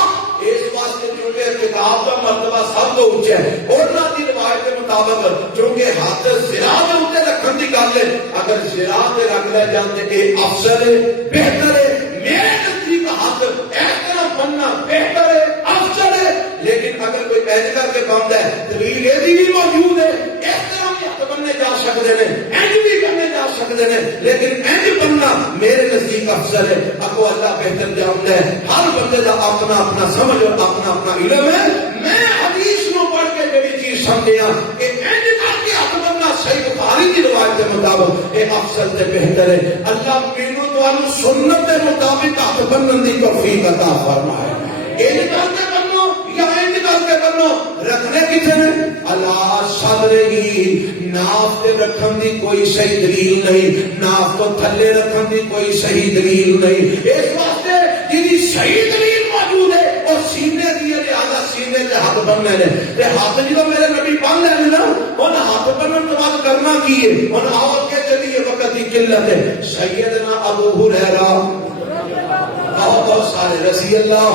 اس واسطے چونکہ کتاب کا مرتبہ سب تو اونچا ہے انہاں دی روایت کے مطابق چونکہ ہاتھ زرا دے اوتے رکھن دی گل ہے اگر زرا تے رکھ لے جاندے اے افضل ہے بہتر ہے. میرے نزدیک ہاتھ اس طرح بننا بہتر ہے افضل ہے. لیکن اگر کوئی اینج کر کے بنتا ہے دلیل یہ بھی موجود ہے اس طرح بھی ہاتھ بننے جا سکتے ہیں اینج بھی کرنے جا سکتے ہیں لیکن اینج بننا میرے نزدیک افضل ہے. اگو اللہ بہتر جانتا ہے ہر بندے کا اپنا اپنا سمجھ اور اپنا اپنا علم ہے. میں حدیث نو پڑھ کے جڑی چیز سمجھیا کہ اینج کر کے ہاتھ بننا صحیح بخاری کی روایت کے مطابق یہ افضل تے بہتر ہے. اللہ مینوں تانوں سنت کے مطابق ہاتھ بننے دی توفیق عطا فرمائے. اینج کر کے بنو یا اینج کر کے بنو رکھنے کتنے اللہ صدر ہی ناف تے رکھن دی کوئی صحیح دلیل نہیں ناف کو تھلے رکھن دی کوئی صحیح دلیل نہیں. اس واسطے جی صحیح دلیل موجود ہے اور سینے دی لہذا سینے تے ہاتھ بننے نے تے ہاتھ جدوں میرے نبی بن لے نا ان ہاتھ بنن تو بعد کرنا کی ہے ہن آؤ کے چلیے وقت کی قلت ہے. سیدنا ابو ہریرہ بہت سارے رضی اللہ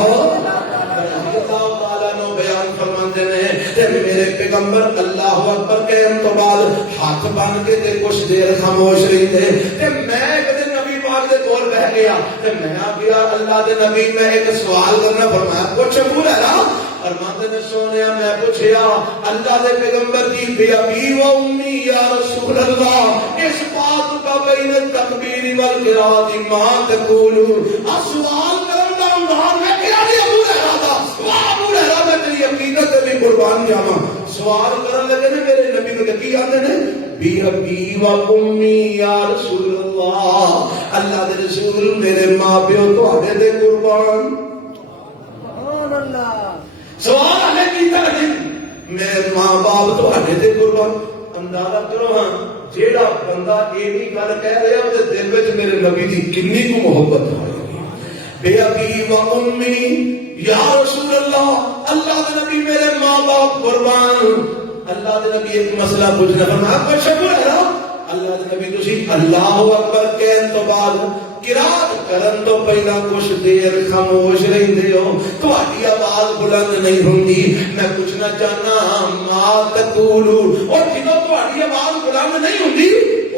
تعالیٰ نو بیان فرماتے ہیں کہ میرے پیغمبر اللہ اکبر کہنے تو بعد ہاتھ بن کے تے کچھ دیر خاموش رہتے تے میں ایک دن نبی پاک دے کول بیٹھ گیا تے میں کہا اللہ دے نبی میں ایک سوال کرنا فرمایا پوچھ ابو ہریرہ فرماتے نے سونیا میں پوچھیا اللہ دے پیغمبر دی بی ابی و امی یا رسول اللہ اس بات کا بین التکبیر والقراءت ما تقول سوال کرن دا عنوان ہے کہ ابو ہریرہ دا ابو ہریرہ میں تیری عقیدت بھی قربان جاواں سوال کرن لگے نے میرے نبی نو کی آندے نے بی ابی و امی یا رسول اللہ، اللہ دے رسول میرے ماں پیو تواڈے تے قربان. سبحان اللہ. سوال ہے کیتا جی میرے ماں باپ تواڈے تے قربان. اندازہ کرو ہاں جیڑا بندہ ایویں گل کہہ رہا ہے تے دل وچ میرے نبی دی کتنی کو محبت ہے. بے ابی و امی یا رسول اللہ، اللہ دے نبی میرے ماں باپ قربان. اللہ دے نبی ایک مسئلہ پوچھنا فرمایا پر شکر ہے نا اللہ دے نبی تسی اللہ اکبر کہن تو بعد قرات کرن تو پہلا کچھ دیر خاموش رہندے ہو، تہاڈی آواز بلند نہیں ہوندی. میں پوچھنا چاہنا ما تقولو، اور جدوں تہاڈی آواز بلند نہیں ہوندی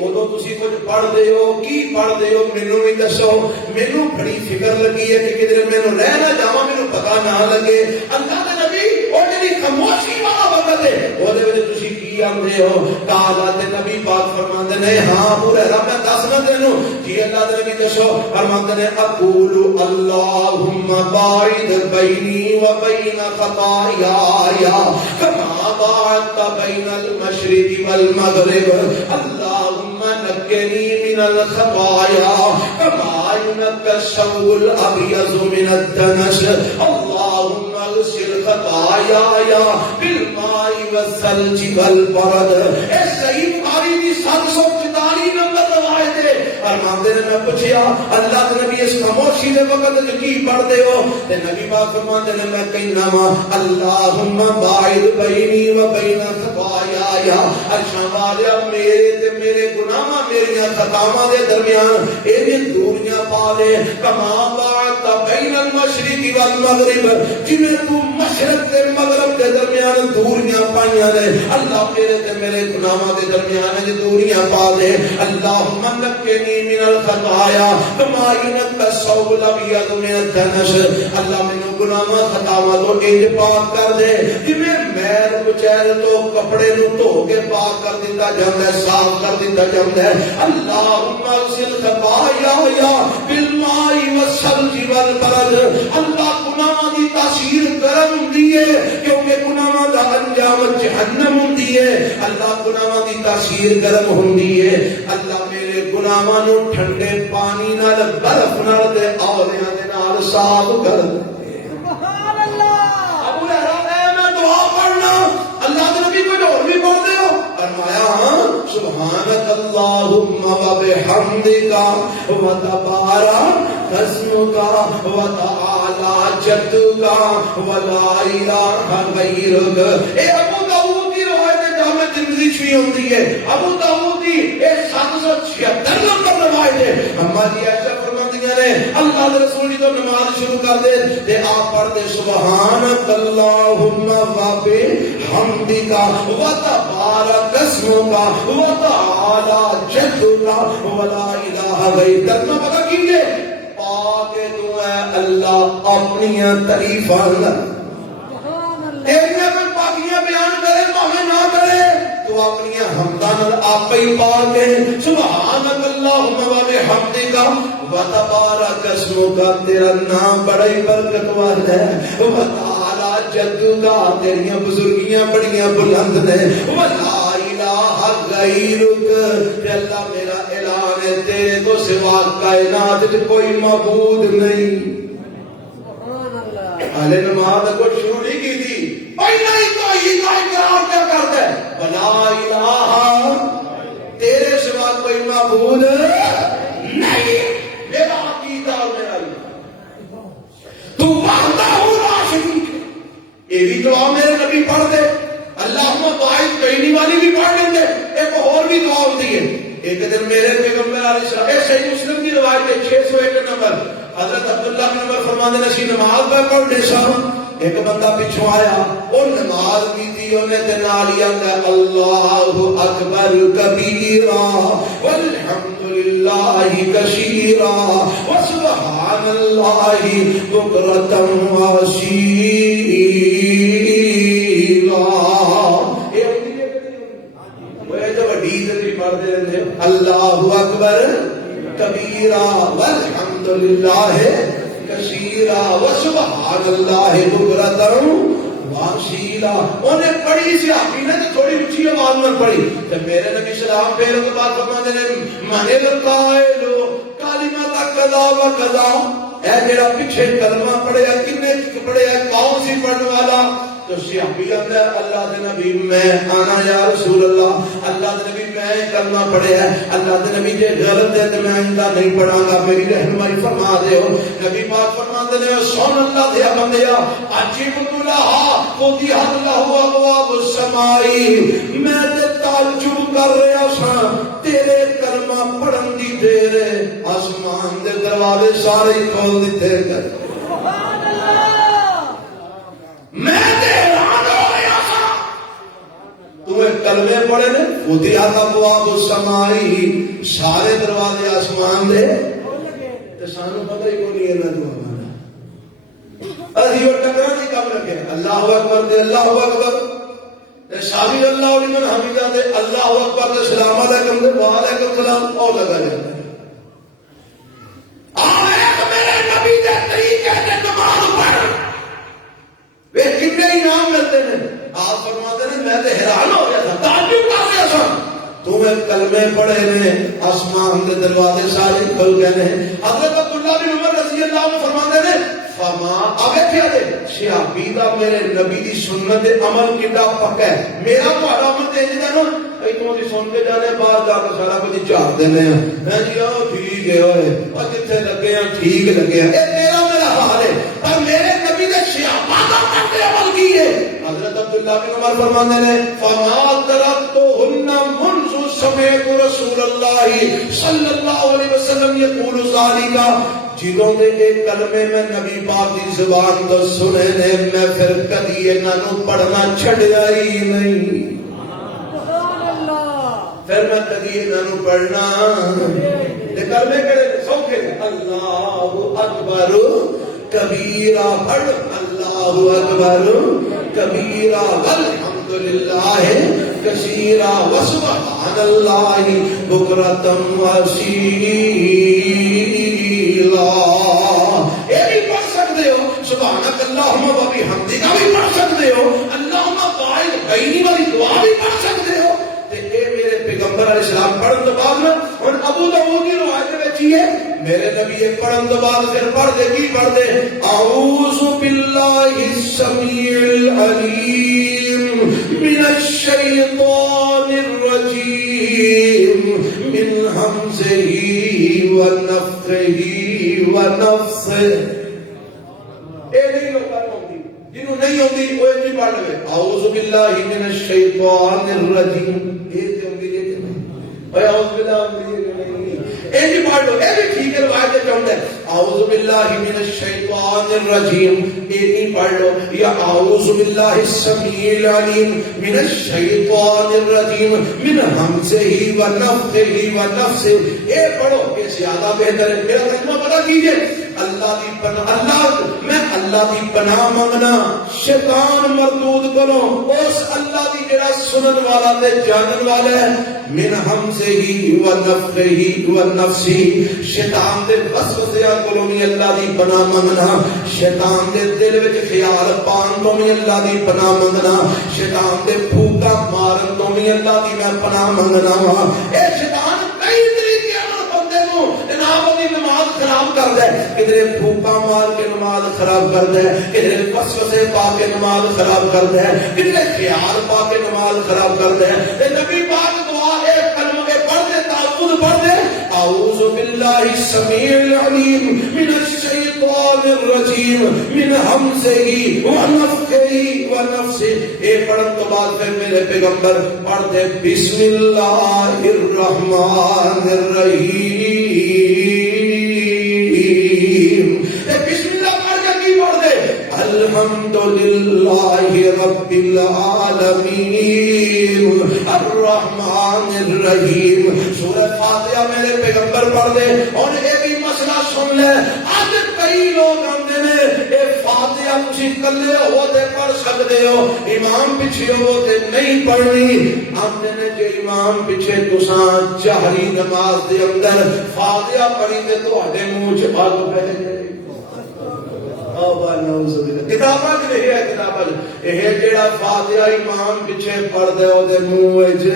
اودوں تسی کچھ پڑھدے ہو، کی پڑھدے ہو مینوں بھی دسو. مینوں بڑی فکر لگی ہے کہ کدھر مینوں رہ نہ جاواں، مینوں پتہ نہ لگے. اللہ دے نبی اور جڑی خاموشی والا وقت ہے اودے وچ تسی کی آندے ہو. کالا تے نبی پاک فرماندے نے ہاں پورا رب میں دسنا تینوں جی. اللہ دے نبی دسو فرماندے نے اقول اللہم باعد بینی و بین خطایا کما باعدت بین المشرق والمغرب. اللہم نقنی من الخطایا کما ينقى الثوب الابيض من الدنس. اللہم اغسل خطایا بالماء والثلج والبرد. اے صحیح بخاری کی 744 نمبر روایت ہے. فرماندے نے میں پوچھیا اللہ کے نبی اس خاموشی دے وقت کی پڑھدے ہو تے نبی پاک فرماندے نے میں کہنا وا اللہم باعد بینی و بین خطایا. ارشاں والیا میرے تے میرے گناہاں میریاں خطاواں دے درمیان ایویں دوریاں پا دے کما باعدت بین المشرق والمغرب، جویں تو مشرق تے مغرب دے درمیان دوریاں پائیاں نے اللہ میرے تے میرے گناہاں دے درمیان دوریاں پا دے. اللہم نقنی من الخطایا کما ينقى الثوب الابيض من الدنس. اللہ مینوں گناہاں خطاواں تو انج پاک کر دے جویں میل کچیل تو کپڑے نو دھو کے پاک کر دتا جاندا ہے، صاف کر دتا جاندا ہے. اللہم اغسل خطایا بالماء والثلج والبرد. اللہ گناہاں دی تاثیر گرم ہوندی ہے کیونکہ گناہاں دا انجام جہنم ہوندی ہے. اللہ گناہاں دی تاثیر گرم ہوندی ہے. اللہ میرے گناہاں نو ٹھنڈے پانی نال برف نال تے اولیاء دے نال صاف کر دے. سبحان اللہ. ابو ہریرہ میں دعا پڑھنا اللہ دے نبی کو اور بھی پڑھتے ہو فرمایا سبحانک اللہم و بحمدک و تبارک اسمک و تعالی جدک و لا الہ غیرک. اے ابو داؤد کی روایت جامع ترمذی شریف ہوندی ہے. ابو داؤد کی اے 776 نمبر روایت ہے. اما جی ایسا فرماندیاں نے اللہ دے رسول جی تو نماز شروع کر دے تے آپ پڑھ دے سبحانک اللہم و بحمدک و تبارک اسمک و تعالی جدک و لا الہ غیرک. ترجمہ پتہ کیجئے پاک تو ہے اللہ اپنی تعریفاں تیریاں کوئی پاکیاں بیان کرے پاویں نہ کرے تو اپنی حمداں آپ ہی پاک ہے. سبحانک اللہم و بحمدک و تبارک اسمک، تیرا نام بڑا ہی برکت والا ہے. و تعالی جدک، تیریاں بزرگیاں بڑیاں بلند نے. و لا الہ غیرک، اللہ میرا اعلان ہے تیرے تو سوا کائنات میں کوئی معبود نہیں. اہل نماز کو شروع نہیں کی تھی پہلا ہی توحید کا اقرار کیا کرتا ہے ولا الہ، تیرے سوا کوئی معبود نہیں. میرا عقیدہ اور میرا ایمان تو وحدہ لا شریک. یہ بھی دعا میرے نبی پڑھ دے. اللہم باعث بینی والی بھی پڑھ لیں گے. ایک اور بھی دعا ہوتی ہے. ایک دن میرے پیغمبر علیہ السلام اے صحیح مسلم کی روایت ہے 601 نمبر حضرت عبداللہ بن عمر فرماتے ہیں نشی نماز پہ پڑھنے سا ایک بندہ پیچھوں آیا اور نماز کی تھی انہیں تے نال ہی آندا اللہ اکبر کبیرا والحمدللہ کثیرا وسبحان اللہ بکرۃ واسیلا. اللہ اکبر کبیرا والحمدللہ کثیرا وسبحان اللہ بکرۃ فاشیلا انہیں پڑھی صحابی نے تو تھوڑی اونچی آواز میں پڑھی تو میرے نبی سلام پھر کے بعد فرماتے ہیں من القائل کلمۃ کذا و کذا، اے جڑا پیچھے کلمہ پڑھیا کنے پڑھیا کون سی پڑھنے والا؟ تو صحابی کہتا ہے اللہ دے نبی میں آنا یا رسول اللہ، اللہ دے نبی میں کلمہ پڑھیا ہے، اللہ دے نبی جے غلط ہے تو میں آئندہ نہیں پڑھاں گا، میری رہنمائی فرما دے ہو۔ نبی پاک فرماتے ہیں سن اللہ دے بندیا عجیب لہا فتحت لہ ابواب السماء، میں تے تعجب کر رہا سا تیرے کلمہ پڑھن دی دیر آسمان دے دروازے سارے کھول دیتے گئے۔ میں حیران ہو گیا تھا، تمہیں کلمے پڑھے نے فتحت ابواب السماء، سارے دروازے آسمان دے تے سانو پتہ ہی کوئی نہیں ہے دعا مانا اسی وہ ٹکرا نہیں کم رکھے اللہ اکبر تے اللہ اکبر تے سامی اللہ لمن حمیدہ تے اللہ اکبر تے سلام علیکم تے وعلیکم السلام او لگا جاتا ہے۔ آئے میرے نبی دے طریقے تے نماز پڑھ وہ کتنے انعام ملتے ہیں۔ آپ فرماتے ہیں میں تے حیران ہو گیا تھا، تعجب کر رہا تھا، تمہیں کلمے پڑھے نے آسمان کے دروازے سارے کھل گئے ہیں۔ حضرت عبداللہ بن عمر رضی اللہ عنہ فرماتے ہیں فما آگے کیا دے صحابی دا میرے نبی دی سنت عمل کڈا پکا ہے، میرا تہاڈا عمل تے انج دا نا ایتھوں دی سن کے جانے باہر جا کے سارا کچھ چاٹ دینے ہیں، میں جی او ٹھیک ہے اوئے او جتھے لگے ہیں ٹھیک لگے ہیں، اے تیرا میرا حال ہے، پر میرے نبی دے صحابہ دا کرتے عمل کی ہے۔ حضرت عبداللہ بن عمر فرماتے ہیں فما ترکتہن منذ سمعت رسول اللہ صلی اللہ علیہ وسلم یقول ذالک، جنہوں نے ایک کلمے میں نبی پاک کی زبان تو سنے نے میں پھر کبھی انہوں پڑھنا چھڑیا ہی نہیں، پھر میں کبھی انہوں پڑھنا یہ کلمے کرے سوکھے اللہ اکبر کبیرہ، پڑھ اللہ اکبر کبیرہ والحمدللہ کثیرہ وسبحان اللہ بکرۃ واسیلا، یہ بھی پڑھ سکتے ہو، سبحانک اللہم و بحمدک بھی پڑھ سکتے ہو، اللہم باعث بینی والی دعا بھی پڑھ سکتے ہو۔ اے میرے پیغمبر علیہ السلام پڑھن تو بعد میں اور ابو داؤد کی روایت میں چیئے میرے نبی ایک پڑھن تو بعد پھر پڑھ دے کی پڑھ دے اعوذ باللہ السمیع العلیم من الشیطان الرجیم من ہمزہ ونفخہ ونفثہ۔ اے نہیں لوگ جنہوں نہیں ہوتی وہ نہیں پڑھ لے اعوذ باللہ من الشیطان الرجیم، اعوذ باللہ اے بھی پڑھ لو، اے بھی ٹھیک ہے روایت چاہتا ہے اعوذ باللہ من الشیطان الرجیم، اے نہیں پڑھ لو یا اعوذ باللہ السمیع العلیم من الشیطان الرجیم من ہمزہ ونفخہ ونفثہ، اے پڑھو یہ زیادہ بہتر ہے۔ میرا ترجمہ پتہ کیجئے اللہ دی پناہ، اللہ میں اللہ دی پناہ منگنا شیطان مردود کرو اس اللہ دی جڑا سنن والا تے جانن والا ہے، من ہمزہ ونفخہ ونفثہ، شیطان دے وسوسیاں کولوں بھی اللہ دی پناہ منگنا، شیطان دے دل وچ خیال پان تو بھی اللہ دی پناہ منگنا، شیطان دے پھوکا مارن تو بھی اللہ دی میں پناہ منگنا وا۔ اے شیطان کئی طریقے نال بندے نوں جناب دی نماز خراب کر دے، کدھر پھوکا مار کے نماز خراب کر دے، کدھر وسوسے پا کے نماز خراب کر دے، کدھر خیال پا کے نماز خراب کر دے۔ اے نبی پاک دعا ایک کلمہ پڑھ دے، تعوذ پڑھ دے اعوذ باللہ السمیع العلیم من الشیطان الرجیم من ہمزہ ونفخہ ونفثہ، اے پڑھن تو بعد پھر میرے پیغمبر پڑھ دے بسم اللہ الرحمن الرحیم، الحمدللہ رب العالمین الرحمن الرحیم۔ سورہ فاتحہ میرے پیغمبر پڑھ دے اور یہ بھی مسئلہ سن لے، آج کئی لوگ آتے ہیں اے فاتحہ تسی کلے ہو تے پڑھ سکتے ہو، امام پیچھے ہو تے نہیں پڑھنی، آتے ہیں جو امام پیچھے تساں جہری نماز دے اندر فاتحہ پڑھی تے تواڈے منہ چ اگ پہ جائے۔ توبہ نعوذ باللہ کتاباں وچ لکھیا ہے کتاباں یہ جڑا فاتحہ امام پیچھے پڑھدا ہے او دے منہ وچ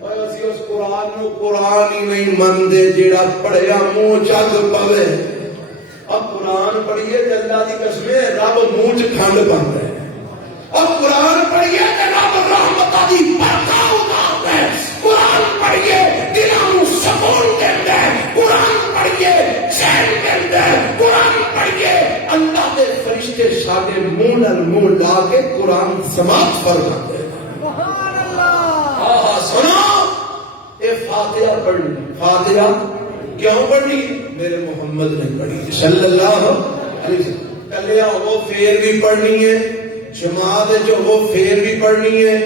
اور اسی اس قرآن نو قرآن ہی نہیں مندے جڑا پڑھیا منہ چگ پوے اب قرآن پڑھیے تے اللہ دی قسم رب منہ چ کھنڈ پاندا ہے اور قرآن پڑھیے تے رب رحمتاں دی برکھا اتاردا ہے قرآن پڑھیے دلاں نوں سکون دیندا ہے قرآن پڑھیے چین دیندا ہے قرآن پڑھیے اللہ دے فرشتے ساڈے منہ نال منہ لا کے قرآن سماعت فرماتے ہیں سبحان اللہ سنو اے فاتحہ پڑھنی فاتحہ کیوں پڑھنی میرے محمد نے پڑھی صلی اللہ علیہ وسلم کلیا وہ پھر بھی پڑھنی ہے جماعت جو وہ پھر بھی پڑھنی ہے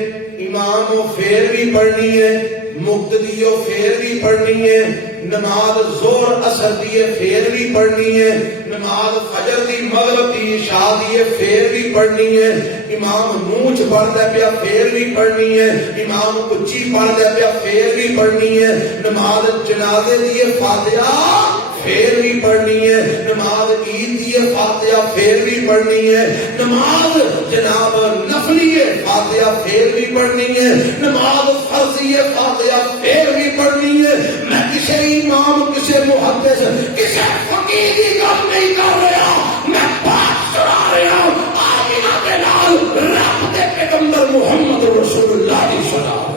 امام وہ پھر بھی پڑھنی ہے مقتدی وہ پھر بھی پڑھنی ہے نماز زور اثر دی پھر بھی پڑھنی ہے نماز فجر دی مغرب دی عشاء دی پھر بھی پڑھنی ہے امام منہ چ پڑھدا پیا پھر بھی پڑھنی ہے امام اچھی پڑھدا پیا پھر بھی پڑھنی ہے نماز جنازے دی فاتحہ پھر بھی پڑھنی ہے نماز عید دی فاتحہ پھر بھی پڑھنی ہے نماز جناب نفلی فاتحہ پھر بھی پڑھنی ہے نماز فرضی فاتحہ پھر بھی پڑھنی ہے میں کسی امام کسی محدث کسی فقیہ کی گل نہیں کر رہا میں بات سنا رہا ہوں آمینہ کے لال رب دے پیغمبر محمد رسول اللہ کی صلاح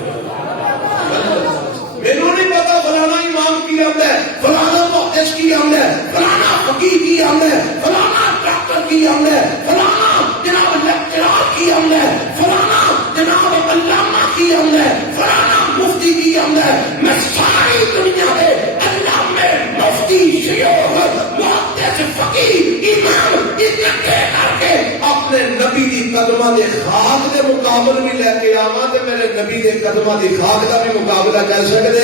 مینوں نہیں پتا فلانا امام کی آمد ہے فلانا محدث کی آمد ہے فلانا فقیہ کی آمد ہے فلانا ڈاکٹر کی آمد ہے فلانا جناب لیکچرار کی آمد ہے فلانا جناب علامہ کی آمد ہے فلانا مفتی کی آمد ہے میں ساری دنیا میں علامہ مفتی شیوخ محدث فقیہ امام اکٹھے کر کے اپنے نبی دی قدمہ دے خاک دے مقابل بھی لے کے آواں تے میرے نبی دے قدمہ دی خاک دا بھی مقابلہ کر سکدے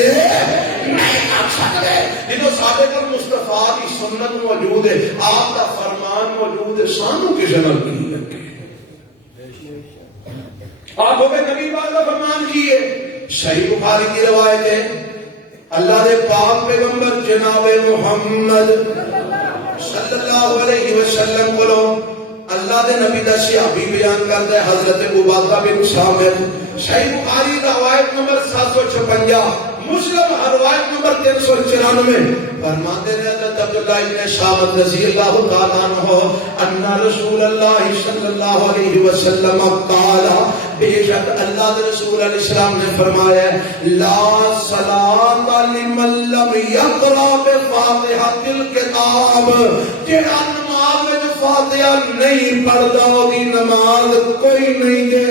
نہیں کر سکدے جدوں ساڈے کول مصطفیٰ دی سنت موجود ہے آپ دا فرمان موجود ہے سانو کسے نال کی لگے آپ ہوگے نبی پاک کا فرمان کیے صحیح بخاری کی روایت ہے اللہ دے پاک پیغمبر جناب محمد صلی اللہ علیہ وسلم کو اللہ دے نبی دا صحابی بیان کرتا ہے حضرت عبادہ بن صامت صحیح بخاری روایت نمبر 756 مسلم روایت نمبر 394 فرماتے ہیں حضرت عبداللہ ابن صامت رضی اللہ تعالیٰ عنہ ان رسول اللہ صلی اللہ علیہ وسلم قال بے شک اللہ دے رسول علیہ السلام نے فرمایا لا صلاۃ لمن لم یقرأ بفاتحۃ الکتاب جڑا نماز میں فاتحہ نہیں پڑھدا دی نماز کوئی نہیں دے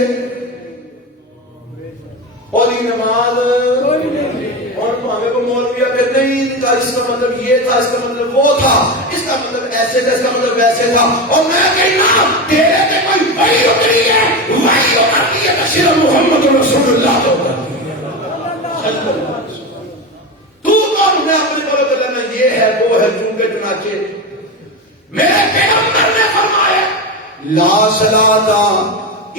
اور نماز کوئی نہیں اور ہمیں کو مولوی کہ نہیں تھا اس کا مطلب یہ تھا اس کا مطلب وہ تھا اس کا مطلب ایسے تھا اس کا مطلب ویسے تھا اور میں کہنا تیرے پہ کوئی وحی اتری ہے وحی اترتی ہے صرف محمد رسول اللہ تو تو کون ہے اپنے بولے تو کہنا یہ ہے وہ ہے چونکہ چنانچہ میرے پیغمبر نے فرمایا لا صلاۃ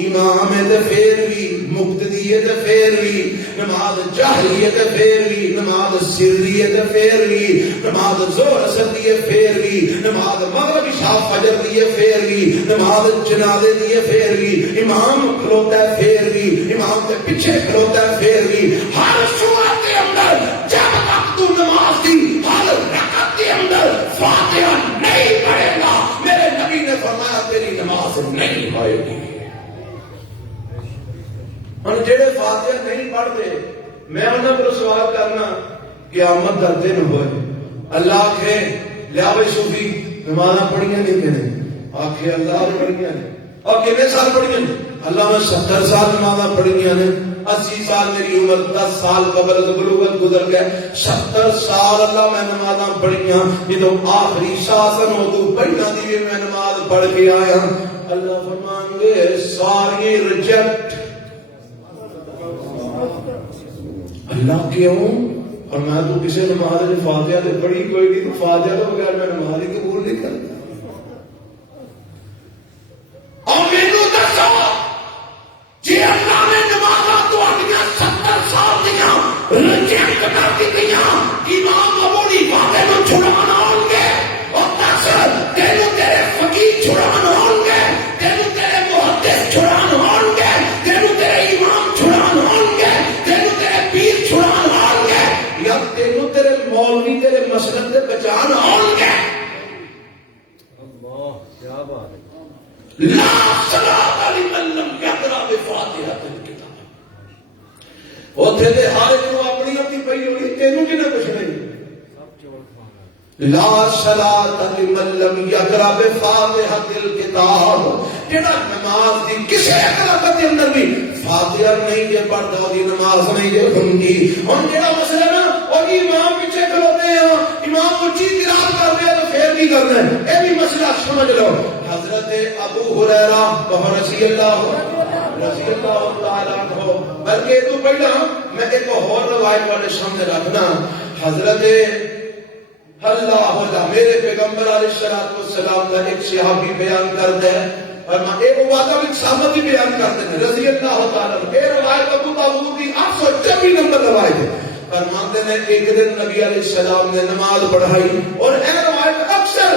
امام تے پھر بھی مقتدی تے پھر بھی نماز جہری تے پھر بھی نماز سری تے پھر بھی نماز ظہر اثر دی پھر بھی نماز مغرب عشاء فجر دی پھر بھی نماز جنازے دی پھر بھی امام کھلوتا ہے پھر بھی امام کے پیچھے کھلوتا ہے پھر بھی ہر صورت کے اندر جب تک تو نماز دی ہر رکعت کے اندر فاتحہ نہیں پڑھے گا میرے نبی نے فرمایا تیری نماز نہیں ہوئے گی اور جڑے فاتحہ نہیں پڑھتے میں انہاں پر سوال کرنا قیامت دا دن ہوئے اللہ آکھے لیا بھائی صوفی نمازاں پڑھیاں نہیں کہنے آکھے اللہ پڑھیاں نہیں اور کتنے سال پڑھیاں نہیں اللہ میں 70 سال نمازاں پڑھیاں نے 80 سال میری عمر 10 سال قبل از بلوغت گزر گئے 70 سال اللہ میں نمازاں پڑھیاں جدوں آخری شاسن ہو تو پہلا دی میں نماز پڑھ کے آیا اللہ فرمان گے ساری ریجیکٹ اللہ کیوں اور میں تو کسی نماز نے فاتحہ نے پڑھی کوئی نہیں تو فاتحہ تو بغیر میں نماز ہی قبول نہیں کرتا اور مینوں دسو جی اللہ نے نمازاں تہاڈیاں 70 سال دیاں ریجیکٹ کر دتیاں امام ابو حنیفہ نوں چھڑانا ہون گے اور دس تینوں تیرے فقیر تینوں تیرے مولوی تیرے مسلک دے بچان آن گے. اللہ کیا بات ہے. لا صلاۃ لمن لم یقرأ بفاتحۃ الکتاب. اوتھے تے ہر ایک نوں اپنی اپنی پئی ہوئی, تینوں کنے پوچھنا. لا صلاۃ لمن لم یقرأ بفاتحۃ الکتاب. جڑا نماز دی کسے قرات دے اندر بھی فاتحہ نہیں جے پڑھدا دی نماز نہیں جے ہوندی. ہن جڑا مسئلہ نا او امام پیچھے کھلوتے ہیں, امام اونچی قرات کر رہے ہیں تو پھر بھی کرنا ہے. اے بھی مسئلہ سمجھ لو. حضرت ابو ہریرہ رضی اللہ تعالی عنہ, بلکہ تو پہلا میں ایک اور روایت والے سامنے رکھنا. حضرت اللہ میرے پیغمبر علیہ الصلوۃ والسلام کا ایک صحابی بیان کرتا ہے, اور ایک عبادہ بن صامت بھی بیان کرتے ہیں رضی اللہ تعالی عنہ. یہ روایت ابو داؤد کی 826 نمبر روایت ہے. فرماتے ہیں ایک دن نبی علیہ السلام نے نماز پڑھائی, اور یہ روایت اکثر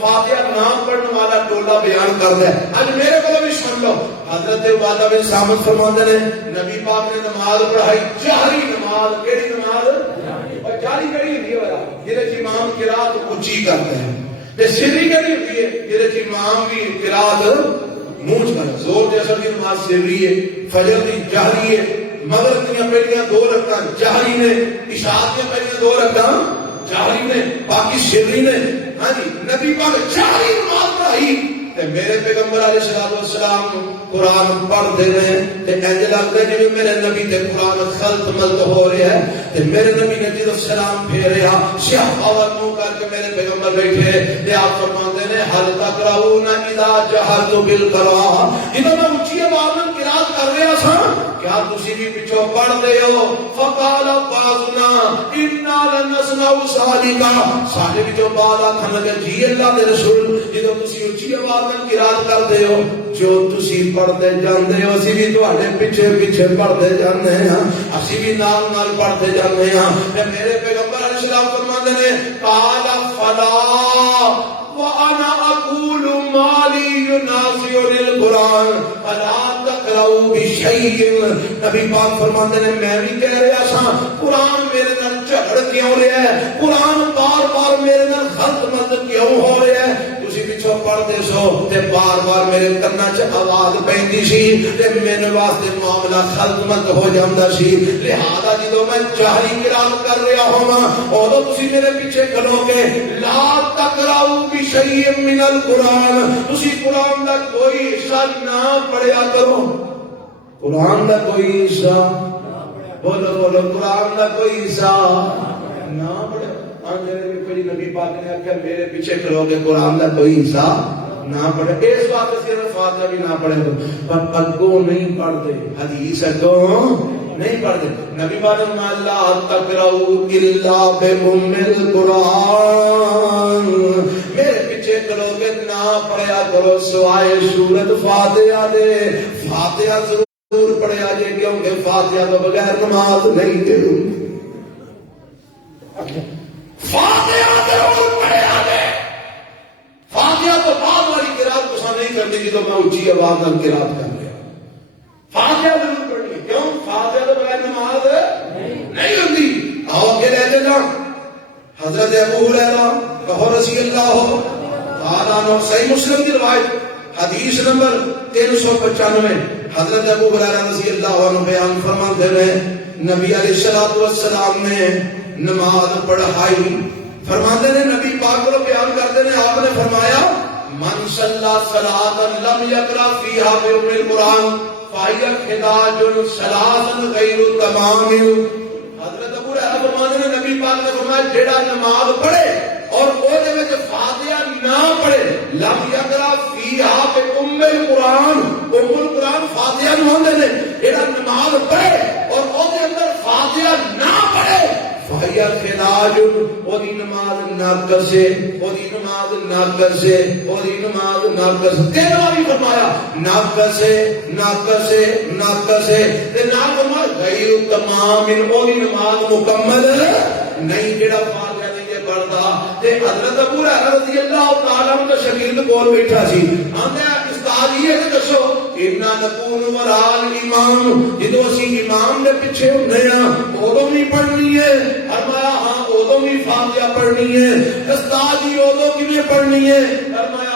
فاتحہ نام پڑھنے والا ٹولہ بیان کرتا ہے. آج میرے کو بھی سن لو. حضرت عبادہ بن صامت فرماتے ہیں نبی پاک نے نماز پڑھائی, جہری نماز. کیڑی نماز؟ اور جہری کیڑی ہوتی ہے جہاں امام قرات اونچی کرتے ہیں, تے سری کیڑی ہوتی ہے جہاں امام بھی قرات منہ کر. زور دے اثر کی نماز سری ہے, فجر دی جہری ہے, مغرب دی پہلیاں 2 رکعتاں جہری نے, عشاء دی پہلیاں 2 رکعتاں جہری نے, باقی سری نے. ہاں جی, نبی پاک جہری نماز پڑھائی تے میرے پیغمبر علیہ الصلوۃ والسلام قرآن پڑھ دے رہے تے انج لگدا ہے جویں میرے نبی تے قرآن خلط ملط ہو رہا ہے. تے میرے نبی نے جب سلام پھیریا, سیاہ اور منہ کر کے میرے پیغمبر بیٹھے تے آپ فرماندے نے حل تقرؤون اذا جہرت بالقراء. جدوں میں اونچی آواز نال قرات کر رہا سا, کیا تسی بھی پیچھے پڑھ دے ہو؟ فقال بعضنا انا لنسمع صادقا. سارے وچوں بعض آکھن لگے جی اللہ دے رسول جدوں تسی اونچی آواز نال قرات کردے ہو, جو تسی پڑھتے جاندے ہو اسی بھی تواڈے پیچھے پیچھے پڑھتے جاندے ہاں, اسی بھی نال نال پڑھتے جاندے ہاں. تے میرے پیغمبر علیہ السلام فرماندے نے قال فلا وانا اقول ما لي ينازع القران فلا تقرؤوا بشيء. نبی پاک فرماندے نے میں بھی کہہ رہا سا قرآن میرے نال جھگڑ کیوں رہا ہے, قرآن بار بار میرے نال خلط ملط کیوں ہو رہا ہے. تسی پیچھے پڑھتے سو تے بار بار میرے کنا چ آواز پیندی سی تے میرے واسطے معاملہ خلط ملط ہو جاندا سی. لہذا جدوں میں جہری قرات کر رہا ہوں اودوں تسی میرے پیچھے کھلو کے لا تقرؤوا بشيء من القرآن. تسی قرآن دا کوئی حصہ نہ پڑھیا کرو. قرآن دا کوئی حصہ, بولو بولو, قرآن دا کوئی حصہ نہ پڑھو. نبی پاک نے آخیا میرے پیچھے کھلو کے قرآن دا کوئی حصہ نہ پڑھے. اس بات صرف فاتحہ بھی نہ پڑھے پر اگوں نہیں پڑھتے, حدیث اگوں نہیں پڑھتے. نبی پاک نے لا تقرؤوا الا بأم القرآن. میرے پیچھے کھلو کے نہ پڑھیا کرو سوائے سورت فاتحہ دے. فاتحہ ضرور پڑھیا جے کیونکہ فاتحہ تو بغیر نماز نہیں دے. فاتحہ ضرور پڑھیا جے. فاتحہ تو بعد والی قرات کو نہیں کرنی جی تو میں اونچی آواز نال قرات کر رہا. فاتحہ ضرور پڑھنی, کیوں؟ فاتحہ تو بغیر نماز نہیں ہوتی. آؤ کے رہتے جاؤ. حضرت ابو ہریرہ رضی اللہ تعالیٰ عنہ, صحیح مسلم کی روایت حدیث نمبر 395. حضرت ابو ہریرہ رضی اللہ عنہ بیان فرماتے ہیں نبی علیہ الصلوۃ والسلام نے نماز پڑھائی. فرماتے ہیں نبی پاک کو بیان کرتے ہیں آپ نے فرمایا من صلی صلاۃ لم یقرأ فیہا بأم القرآن فہی خداج ثلاث غیر تمام. حضرت ابو ہریرہ فرماتے ہیں نبی پاک نے فرمایا جڑا نماز پڑھے اور وہ دے وچ فاتحہ نہ پڑھے, لم یقرأ فیہا بأم القرآن. ام القرآن فاتحہ نو ہوندے نے. جڑا نماز پڑھے اور او دے اندر فاتحہ نہ پڑھے فہی خداج, او دی نماز ناقص ہے, او دی نماز ناقص ہے, او دی نماز ناقص. تین بار فرمایا ناقص ہے ناقص ہے ناقص ہے. تے نہ فرمایا غیر تمام, او دی نماز مکمل نہیں جڑا فاتحہ نہیں پڑھدا. تے حضرت ابو ہریرہ رضی اللہ تعالی عنہ شاگرد کول بیٹھا سی. آندا استاد یہ دسو انا نکون ورال امام, جدو اسی امام دے پیچھے ہوندے ہاں اودوں نہیں پڑھنی ہے. فرمایا فاتحہ پڑھنی ہے، استاد جی اردو کیویں پڑھنی ہے؟ فرمایا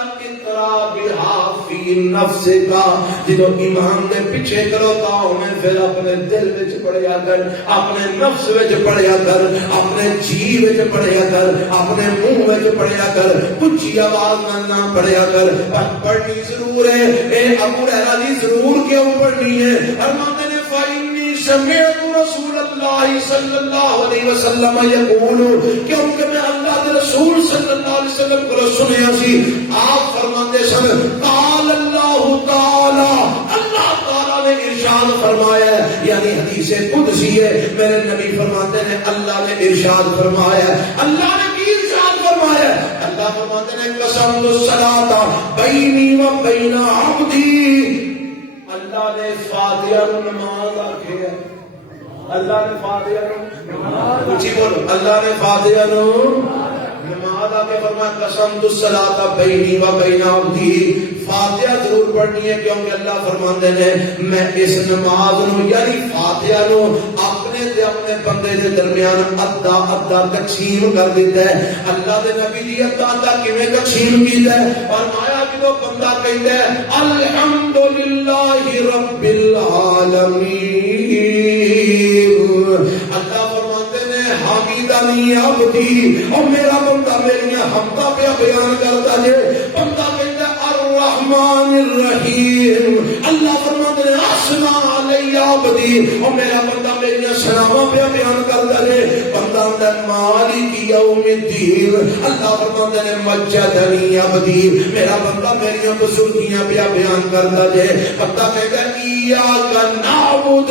نفس کا، جدو امام دے پیچھے کروتا ہونے پھر اپنے دل وچ پڑھیا کر، اپنے نفس وچ پڑھیا کر، اپنے جی وچ پڑھیا کر، اپنے منہ وچ پڑھیا کر، اونچی آواز نہ پڑھیا کر، پر پڑھنی ضرور ہے۔ اے ابو ہریرہ دی ضرور کیوں پڑھنی ہے؟ فرماتے نے فإنی سمعت رسول اللہ صلی اللہ علیہ وسلم یقول، کیونکہ میں اللہ کے رسول صلی اللہ علیہ وسلم کو سنیا سی، آپ فرماتے سن قال اللہ تعالی، اللہ تعالی نے ارشاد فرمایا ہے، یعنی حدیث قدسی ہے، میرے نبی فرماتے ہیں اللہ نے ارشاد فرمایا ہے۔ اللہ نے کی ارشاد فرمایا ہے؟ اللہ فرماتے ہیں قسمت الصلاۃ بینی و بین عبدی، اللہ نے فاتحہ نماز آکھے ہے، اللہ نے فاتحہ نماز، اچھی بولو، اللہ نے فاتحہ نماز آکے فرمایا قسمت الصلاۃ بینی و بین عبدی، فاتحہ ضرور پڑھنی ہے، کیونکہ اللہ فرماندے نے میں اس نماز نو یعنی فاتحہ نو اپنے تے اپنے بندے دے درمیان ادا ادا تقسیم کر دیتا ہے۔ اللہ دے نبی دی ادا ادا کیویں تقسیم کیتا ہے؟ فرمایا جدوں بندہ کہندا ہے الحمدللہ رب العالمین، اللہ فرماتے نے حمیدنی عبدی، اور میرا بندہ میریاں حمداں پہ بیان کرتا جے، بندہ کہندا الرحمن الرحیم، اللہ فرماتے ہیں اسنا علی عبدی، اور میرا بندہ میری سلامہ پہ بیان کرتا ہے، بندہ مالک یوم الدین، اللہ فرماتے ہیں مجدنی عبدی، میرا بندہ میری بزرگیاں پہ بیان کرتا ہے، بندہ کہتا ہے ایاک نعبد و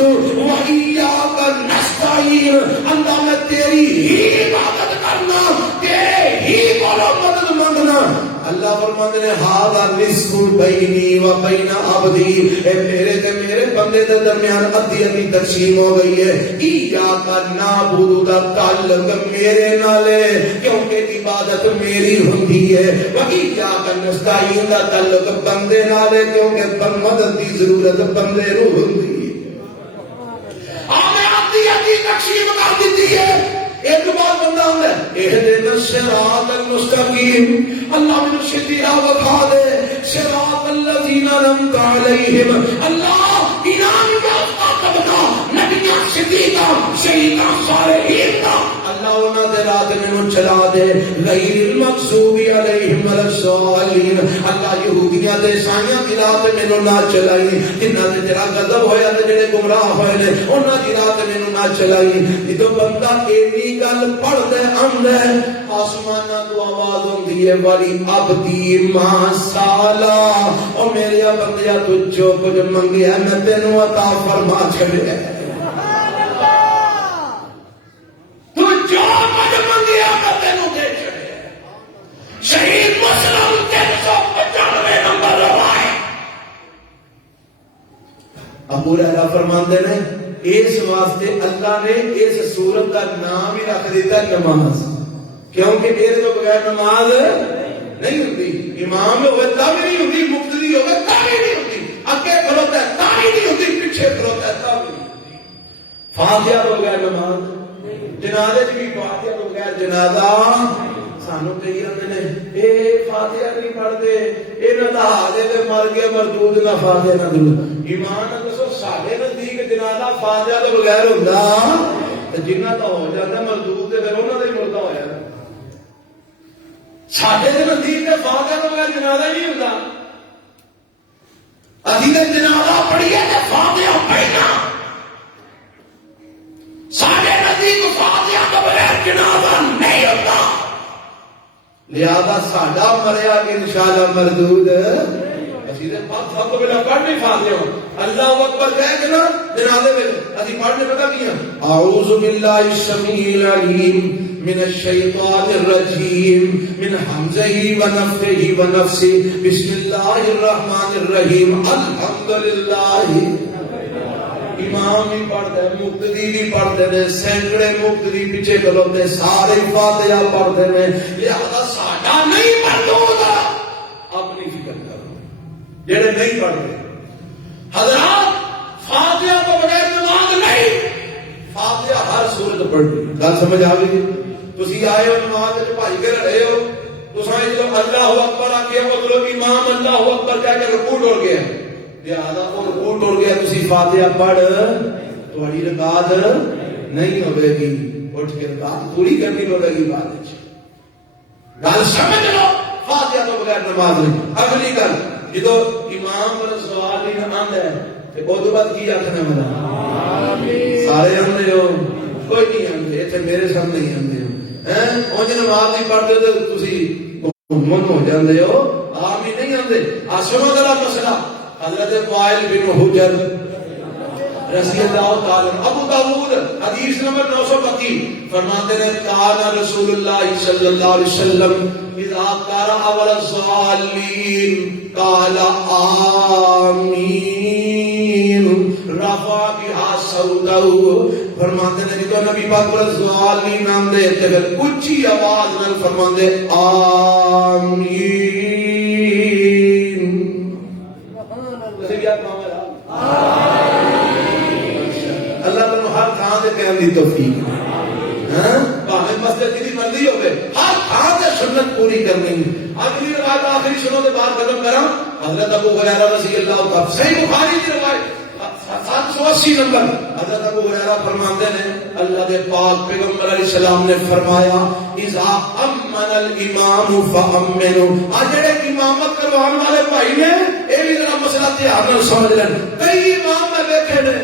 ایاک نستعین، اللہ میں تیری ہی عبادت کرنا، تیرے ہی کو مدد مانگنا۔ اللہ فرماتے ہیں ھذا نصف بینی و بین عبدی، اے میرے تے میرے بندے دے درمیان ادھی ادھی تقسیم ہو گئی ہے۔ ایاک نعبد دا تعلق میرے نال ہے کیونکہ عبادت میری ہوندی ہے، و ایاک نستعین دا تعلق بندے نال ہے کیونکہ مدد دی ضرورت بندے نو ہوندی ہے۔ ہمیں ادھی ادھی تقسیم کر دیتی ہے۔ ایک بار بندہ ہوتا ہے اہدنا الصراط المستقیم، اللہ من شدی آوکھا دے صراط الذین انعمت علیہم، اللہ انعام یافتہ طبقہ نبیاں صدیقاں شہیداں صالحین کا اللہ انہاں دے راہ میں چلا دے، غیر المغضوب علیہم ولا الضالین، اللہ یہودیاں تے عیسائیاں دی راہ تے میں نہ چلائی، جنہاں تے تیرا غضب ہویا تے جڑے گمراہ ہوئے نے انہاں دی راہ تے میں نہ چلائی۔ جدوں بندہ اینی گل پڑھ دے آندا ہے آسماناں تو آواز ہوندی ہے والی عبدی ما سالا، او میرے بندیا تو جو کچھ منگیا میں تینوں عطا فرما چھڑیا ہے، تو جو کچھ منگیا میں تینوں دے چھڑیا ہے۔ شہید مسلم 395 نمبر روایت۔ ابو ہریرہ فرماتے ہیں اس واسطے اللہ نے اس سورت کا نام ہی رکھ دیتا نماز، کیونکہ میرے تو بغیر نماز نہیں ہوتی، امام ہوئے تب نہیں ہوتی، مقتدی ہوئے تب نہیں ہوتی، اگے کھلوتا ہے تب نہیں ہوتی، پیچھے کھلوتا ہے تب نہیں ہوتی۔ فاتحہ تو بغیر نماز، جنازے بھی فاتحہ تو بغیر جنازہ، سانو کہی آتے ہیں اے فاتحہ نہیں پڑھتے، اے نہ دہا دے مر گئے مردود نہ فاتحہ نہ درود۔ ایمان نہ دسو ساڈے نزدیک جنازہ فاتحہ تو بغیر ہوندا تے جنہ دا ہو جاندا مردود تے پھر انہاں دا ہی مردہ ہویا۔ ساڈے دے نزدیک فاتحہ تو بغیر جنازہ ہی نہیں ہوندا، اسی تے جنازہ پڑھیے تے فاتحہ پڑھنا، ساڈے نزدیک فاتحہ تو بغیر جنازہ نہیں ہوندا، لہذا ساڈا مریا انشاءاللہ مردود اسی دے پاس سب کو بلا پڑھ نہیں فاتحہ ہو، اللہ اکبر کہہ کے نا جنازے میں اسی پڑھنے پتہ کیا اعوذ باللہ السمیع العلیم من الشیطان الرجیم من حمزہ ونفخہ ونفثہ بسم اللہ الرحمن الرحیم الحمدللہ۔ امام بھی پڑھتے ہیں، مقتدی بھی پڑھتے ہیں، سینکڑے مقتدی پیچھے کھلوتے سارے فاتحہ پڑھتے ہیں، لہذا ساڈا نہیں مردود، اپنی فکر کرو جڑے نہیں پڑھتے۔ حضرات فاتحہ تو بغیر نماز نہیں، فاتحہ ہر صورت پڑھنی، گل سمجھ آ گئی؟ تسی آئے ہو نماز وچ بھائی کے رہے ہو تساں جب اللہ اکبر آکھیا مطلب امام اللہ اکبر کہہ کے رکوع ٹر گیا لہذا وہ رکوع ٹر گیا تسی فاتحہ پڑھ تہاڈی رکعت نہیں ہوے گی اٹھ کے رکعت پوری کرنی پڑے گی بعد وچ گل سمجھ لو فاتحہ تو بغیر نماز نہیں اگلی گل جدو امام والا سوال ہی نہ آندا ہے تے او تو بعد کی آکھنا ملا آمین سارے آندے ہو کوئی نہیں آندے ایتھے میرے سامنے ہی آندے ہو ہیں اونج نماز نہیں پڑھدے تے تسی من ہو جاندے ہو آمین نہیں آندے آسما دا مسئلہ حضرت وائل بن حجر رضی اللہ تعالی ابو داؤد حدیث نمبر 932 فرماتے ہیں کان رسول اللہ صلی اللہ علیہ وسلم اذا قرأ ولا الضالین قال آمین رفع بها صوته فرماتے ہیں کہ نبی پاک ولا الضالین نام دے تے پھر اونچی آواز نال فرماندے آمین سبحان اللہ اللہ تعالی ہر تھان تے کہن دی توفیق ہاں بھاویں مسجد دی مرضی ہوے ہر تھان تے سنت پوری کرنی اگلی روایت آخری سنو دے بعد ختم کراں حضرت ابو ہریرہ رضی اللہ تعالی صحیح بخاری دی روایت 780 نمبر حضرت ابو ہریرہ فرماتے ہیں اللہ دے پاک پیغمبر علیہ السلام نے فرمایا اذا امن الامام فامنوا اجڑے امامت کروان والے بھائی نے اے بھی ذرا مسئلہ دھیان نال سمجھ لین کئی امام میں دیکھے نے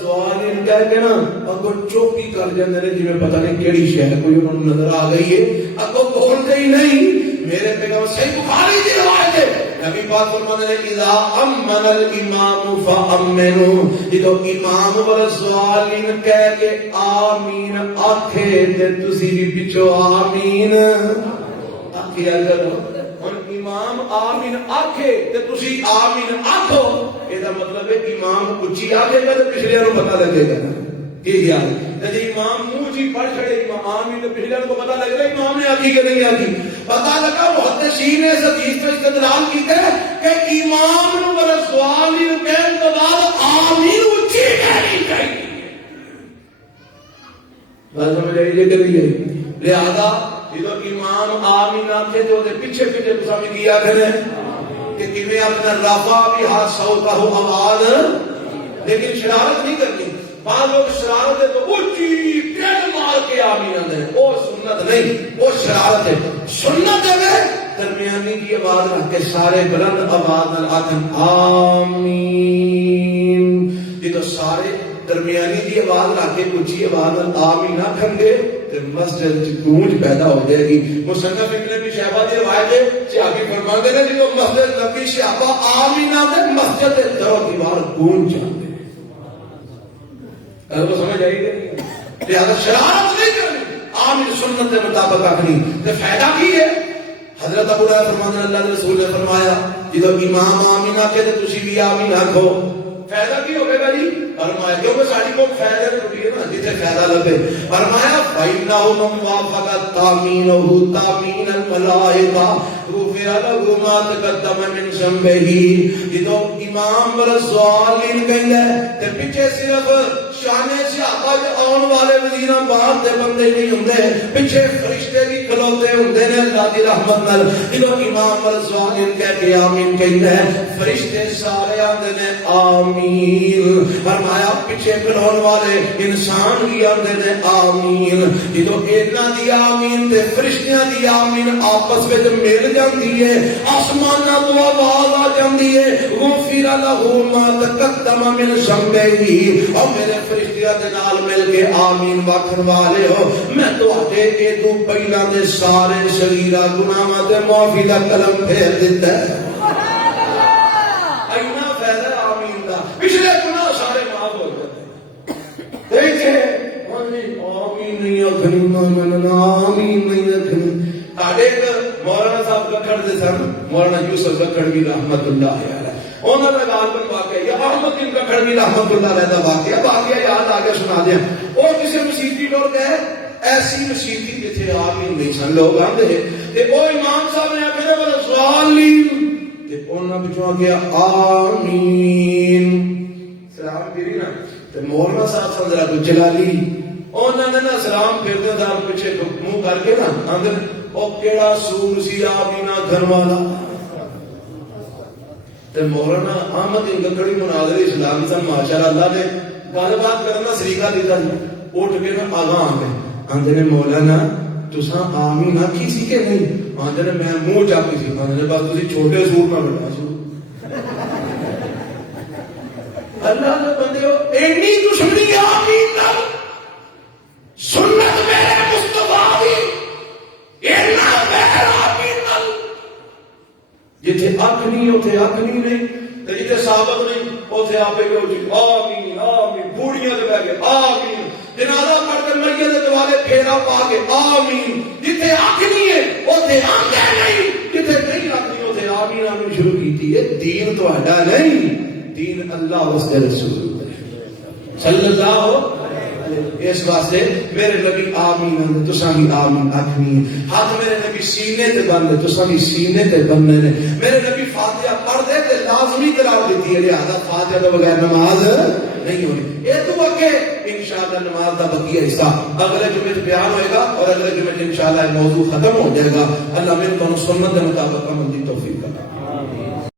سوال ان کہہ کے نا اگو چوکی کر جاندے نے جویں پتہ نہیں کیڑی شے کوئی انہاں نوں نظر آ گئی ہے اگو بولتے ہی نہیں میرے پیغمبر صحیح بخاری دی روایت ہے نبی پاک فرماتے ہیں اذا امن الامام فامنوا جدو امام والضالین کہہ کے آمین آکھے تے تسی بھی پیچھے آمین آکھیا کرو ہن امام آمین آکھے تے تسی آمین آکھو یہ مطلب ہے امام اچھی آگے گا تو پچھلے کو پتہ لگے گا کہ خیال ہے جی امام منہ جی پڑھ چھڑے امام آمین تو پچھلے کو پتہ لگے گا امام نے آگی کہ نہیں آگی پتہ لگا محدثین نے اس حدیث پر استدلال کیتے ہیں کہ امام نو والا سوال ہی کہنے کے بعد آمین اچھی کہنی چاہیے بات سمجھ آئی کہ نہیں آئی لہذا جب امام آمین آتے تو پیچھے پیچھے تو سامنے کیا کریں کہ کیویں اپنا رفع بھی ہاتھ سوتا ہو آواز لیکن شرارت نہیں کرنی بعض لوگ شرارت ہے تو اونچی ٹیل مار کے آمین آتے ہیں وہ سنت نہیں وہ شرارت ہے سنت ہے درمیانی کی آواز رکھ کے سارے بلند آواز نال آکھن آمین یہ تو سارے درمیانی کی آواز رکھ کے اونچی آواز نال آمین آکھن گے تے مسجد وچ گونج پیدا ہو جائے گی مصنف ابن ابی شیبہ دی روایت ہے صحابی فرماندے نے جدوں مسجد نبی شیبہ آمین تے مسجد دے در و دیوار گونج جاندے کو سمجھ آئی کہ لہذا شرارت نہیں کرنی آمین سنت کے مطابق آخری تے فائدہ کی ہے حضرت ابو ہریرہ فرماتے ہیں اللہ کے رسول نے فرمایا جدوں امام آمین آکھے تے تسی بھی آمین آکھو فائدہ کی ہوگا گا جی فرمایا کیونکہ ساری کو فائدہ ضروری ہے نا جتنے فائدہ لگے فرمایا فَإِنَّهُ مَنْ وَافَقَ تَأْمِينَهُ تَأْمِينَ الْمَلَائِكَةِ غُفِرَ لَهُ مَا تَقَدَّمَ مِنْ ذَنبِهِ جدو امام والضالین کہندا ہے تے پیچھے صرف شان صحابہ دے آن والے وزیراں باہر دے بندے نہیں ہوندے پیچھے فرشتے بھی کھلوتے ہوندے نے اللہ دی رحمت نال جدو امام والضالین کہہ کے آمین کہندا ہے فرشتے سارے آندے نے آمین فرمایا پیچھے کھلون والے انسان بھی آندے نے آمین جدو انہاں دی آمین تے فرشتیاں دی آمین آپس وچ مل جاندی ہے آسماناں تو آواز آ جاندی ہے غفر لہ ما تقدم من ذنبہ او میرے فرشتیاں دے نال مل کے آمین واکھن والے ہو میں تواڈے اے تو پہلا دے سارے صغیرہ گناہاں تے معافی دا قلم پھیر دتا ہے اینا فائدہ آمین دا پچھلے گناہ سارے معاف ہو جاتے دیکھیں آمین نہیں آخری آمین نہیں آخری ساڈے مولانا صاحب ککڑ دے سن مولانا یوسف ککڑ بھی رحمت اللہ علیہ انہوں نے غالباً واقعہ یا احمد بن ککڑ بھی رحمت اللہ علیہ دا واقعہ یاد آگے سنا دیا وہ کسی مسیحی لوگ گئے ایسی مسیحی جتھے آمین نہیں سن لوگ آندے تے او امام صاحب نے آکھے والا ضالین تے انہاں وچوں گیا آمین سلام گری نا تے مولانا صاحب سندرا کو جلالی انہوں نے نا سلام پھرتے دار پیچھے منہ کر کے نا اندر او کیڑا سور سی آمینہ گھر والا تے مولانا احمد گکڑی مناظر اسلام سے ماشاءاللہ اللہ نے گل بات کرنا سلیقہ دیتا ہے. اٹھ کے نا آگاہ آ گئے آندے نے مولانا تساں آمین آکھی سی کہ نہیں؟ آندے نے میں منہ چاکی سی. آندے نے بس تسی چھوٹے سور میں بڑا سور. اللہ نے بندے ہو اینی دشمنی آمین نہ سنت میرے مصطفیٰ دی اینا بیر آمین نہ جتھے اکھ نہیں اوتھے اکھ نہیں تے جتھے ثابت نہیں اوتھے آپے گئے جی آمین آمین بوڑیاں تے بیٹھ کے آمین جنازہ پڑھ کر میت دے دوالے پھیرا پا کے آمین جتھے اکھ نہیں ہے اوتھے آنکھیں نہیں جتھے نہیں اکھ نہیں اوتھے آمین آمین شروع کیتی ہے. دین تہاڈا نہیں دین اللہ واسطے رسول صلی اللہ. اس واسطے میرے نبی آمین تساں بھی آمین آکھنی. ہاتھ میرے نبی سینے تے بننے تساں بھی سینے تے بننے نے. میرے نبی فاتحہ پڑھ دے تے لازمی قرار دیتی ہے لہذا فاتحہ کے بغیر نماز نہیں ہونی. یہ تو اگے انشاءاللہ نماز کا بقیہ حصہ اگلے جمعے میں بیان ہوئے گا اور اگلے جمعے انشاءاللہ موضوع ختم ہو جائے گا. اللہ میرے کو سنت کے مطابق عمل کی توفیق عطا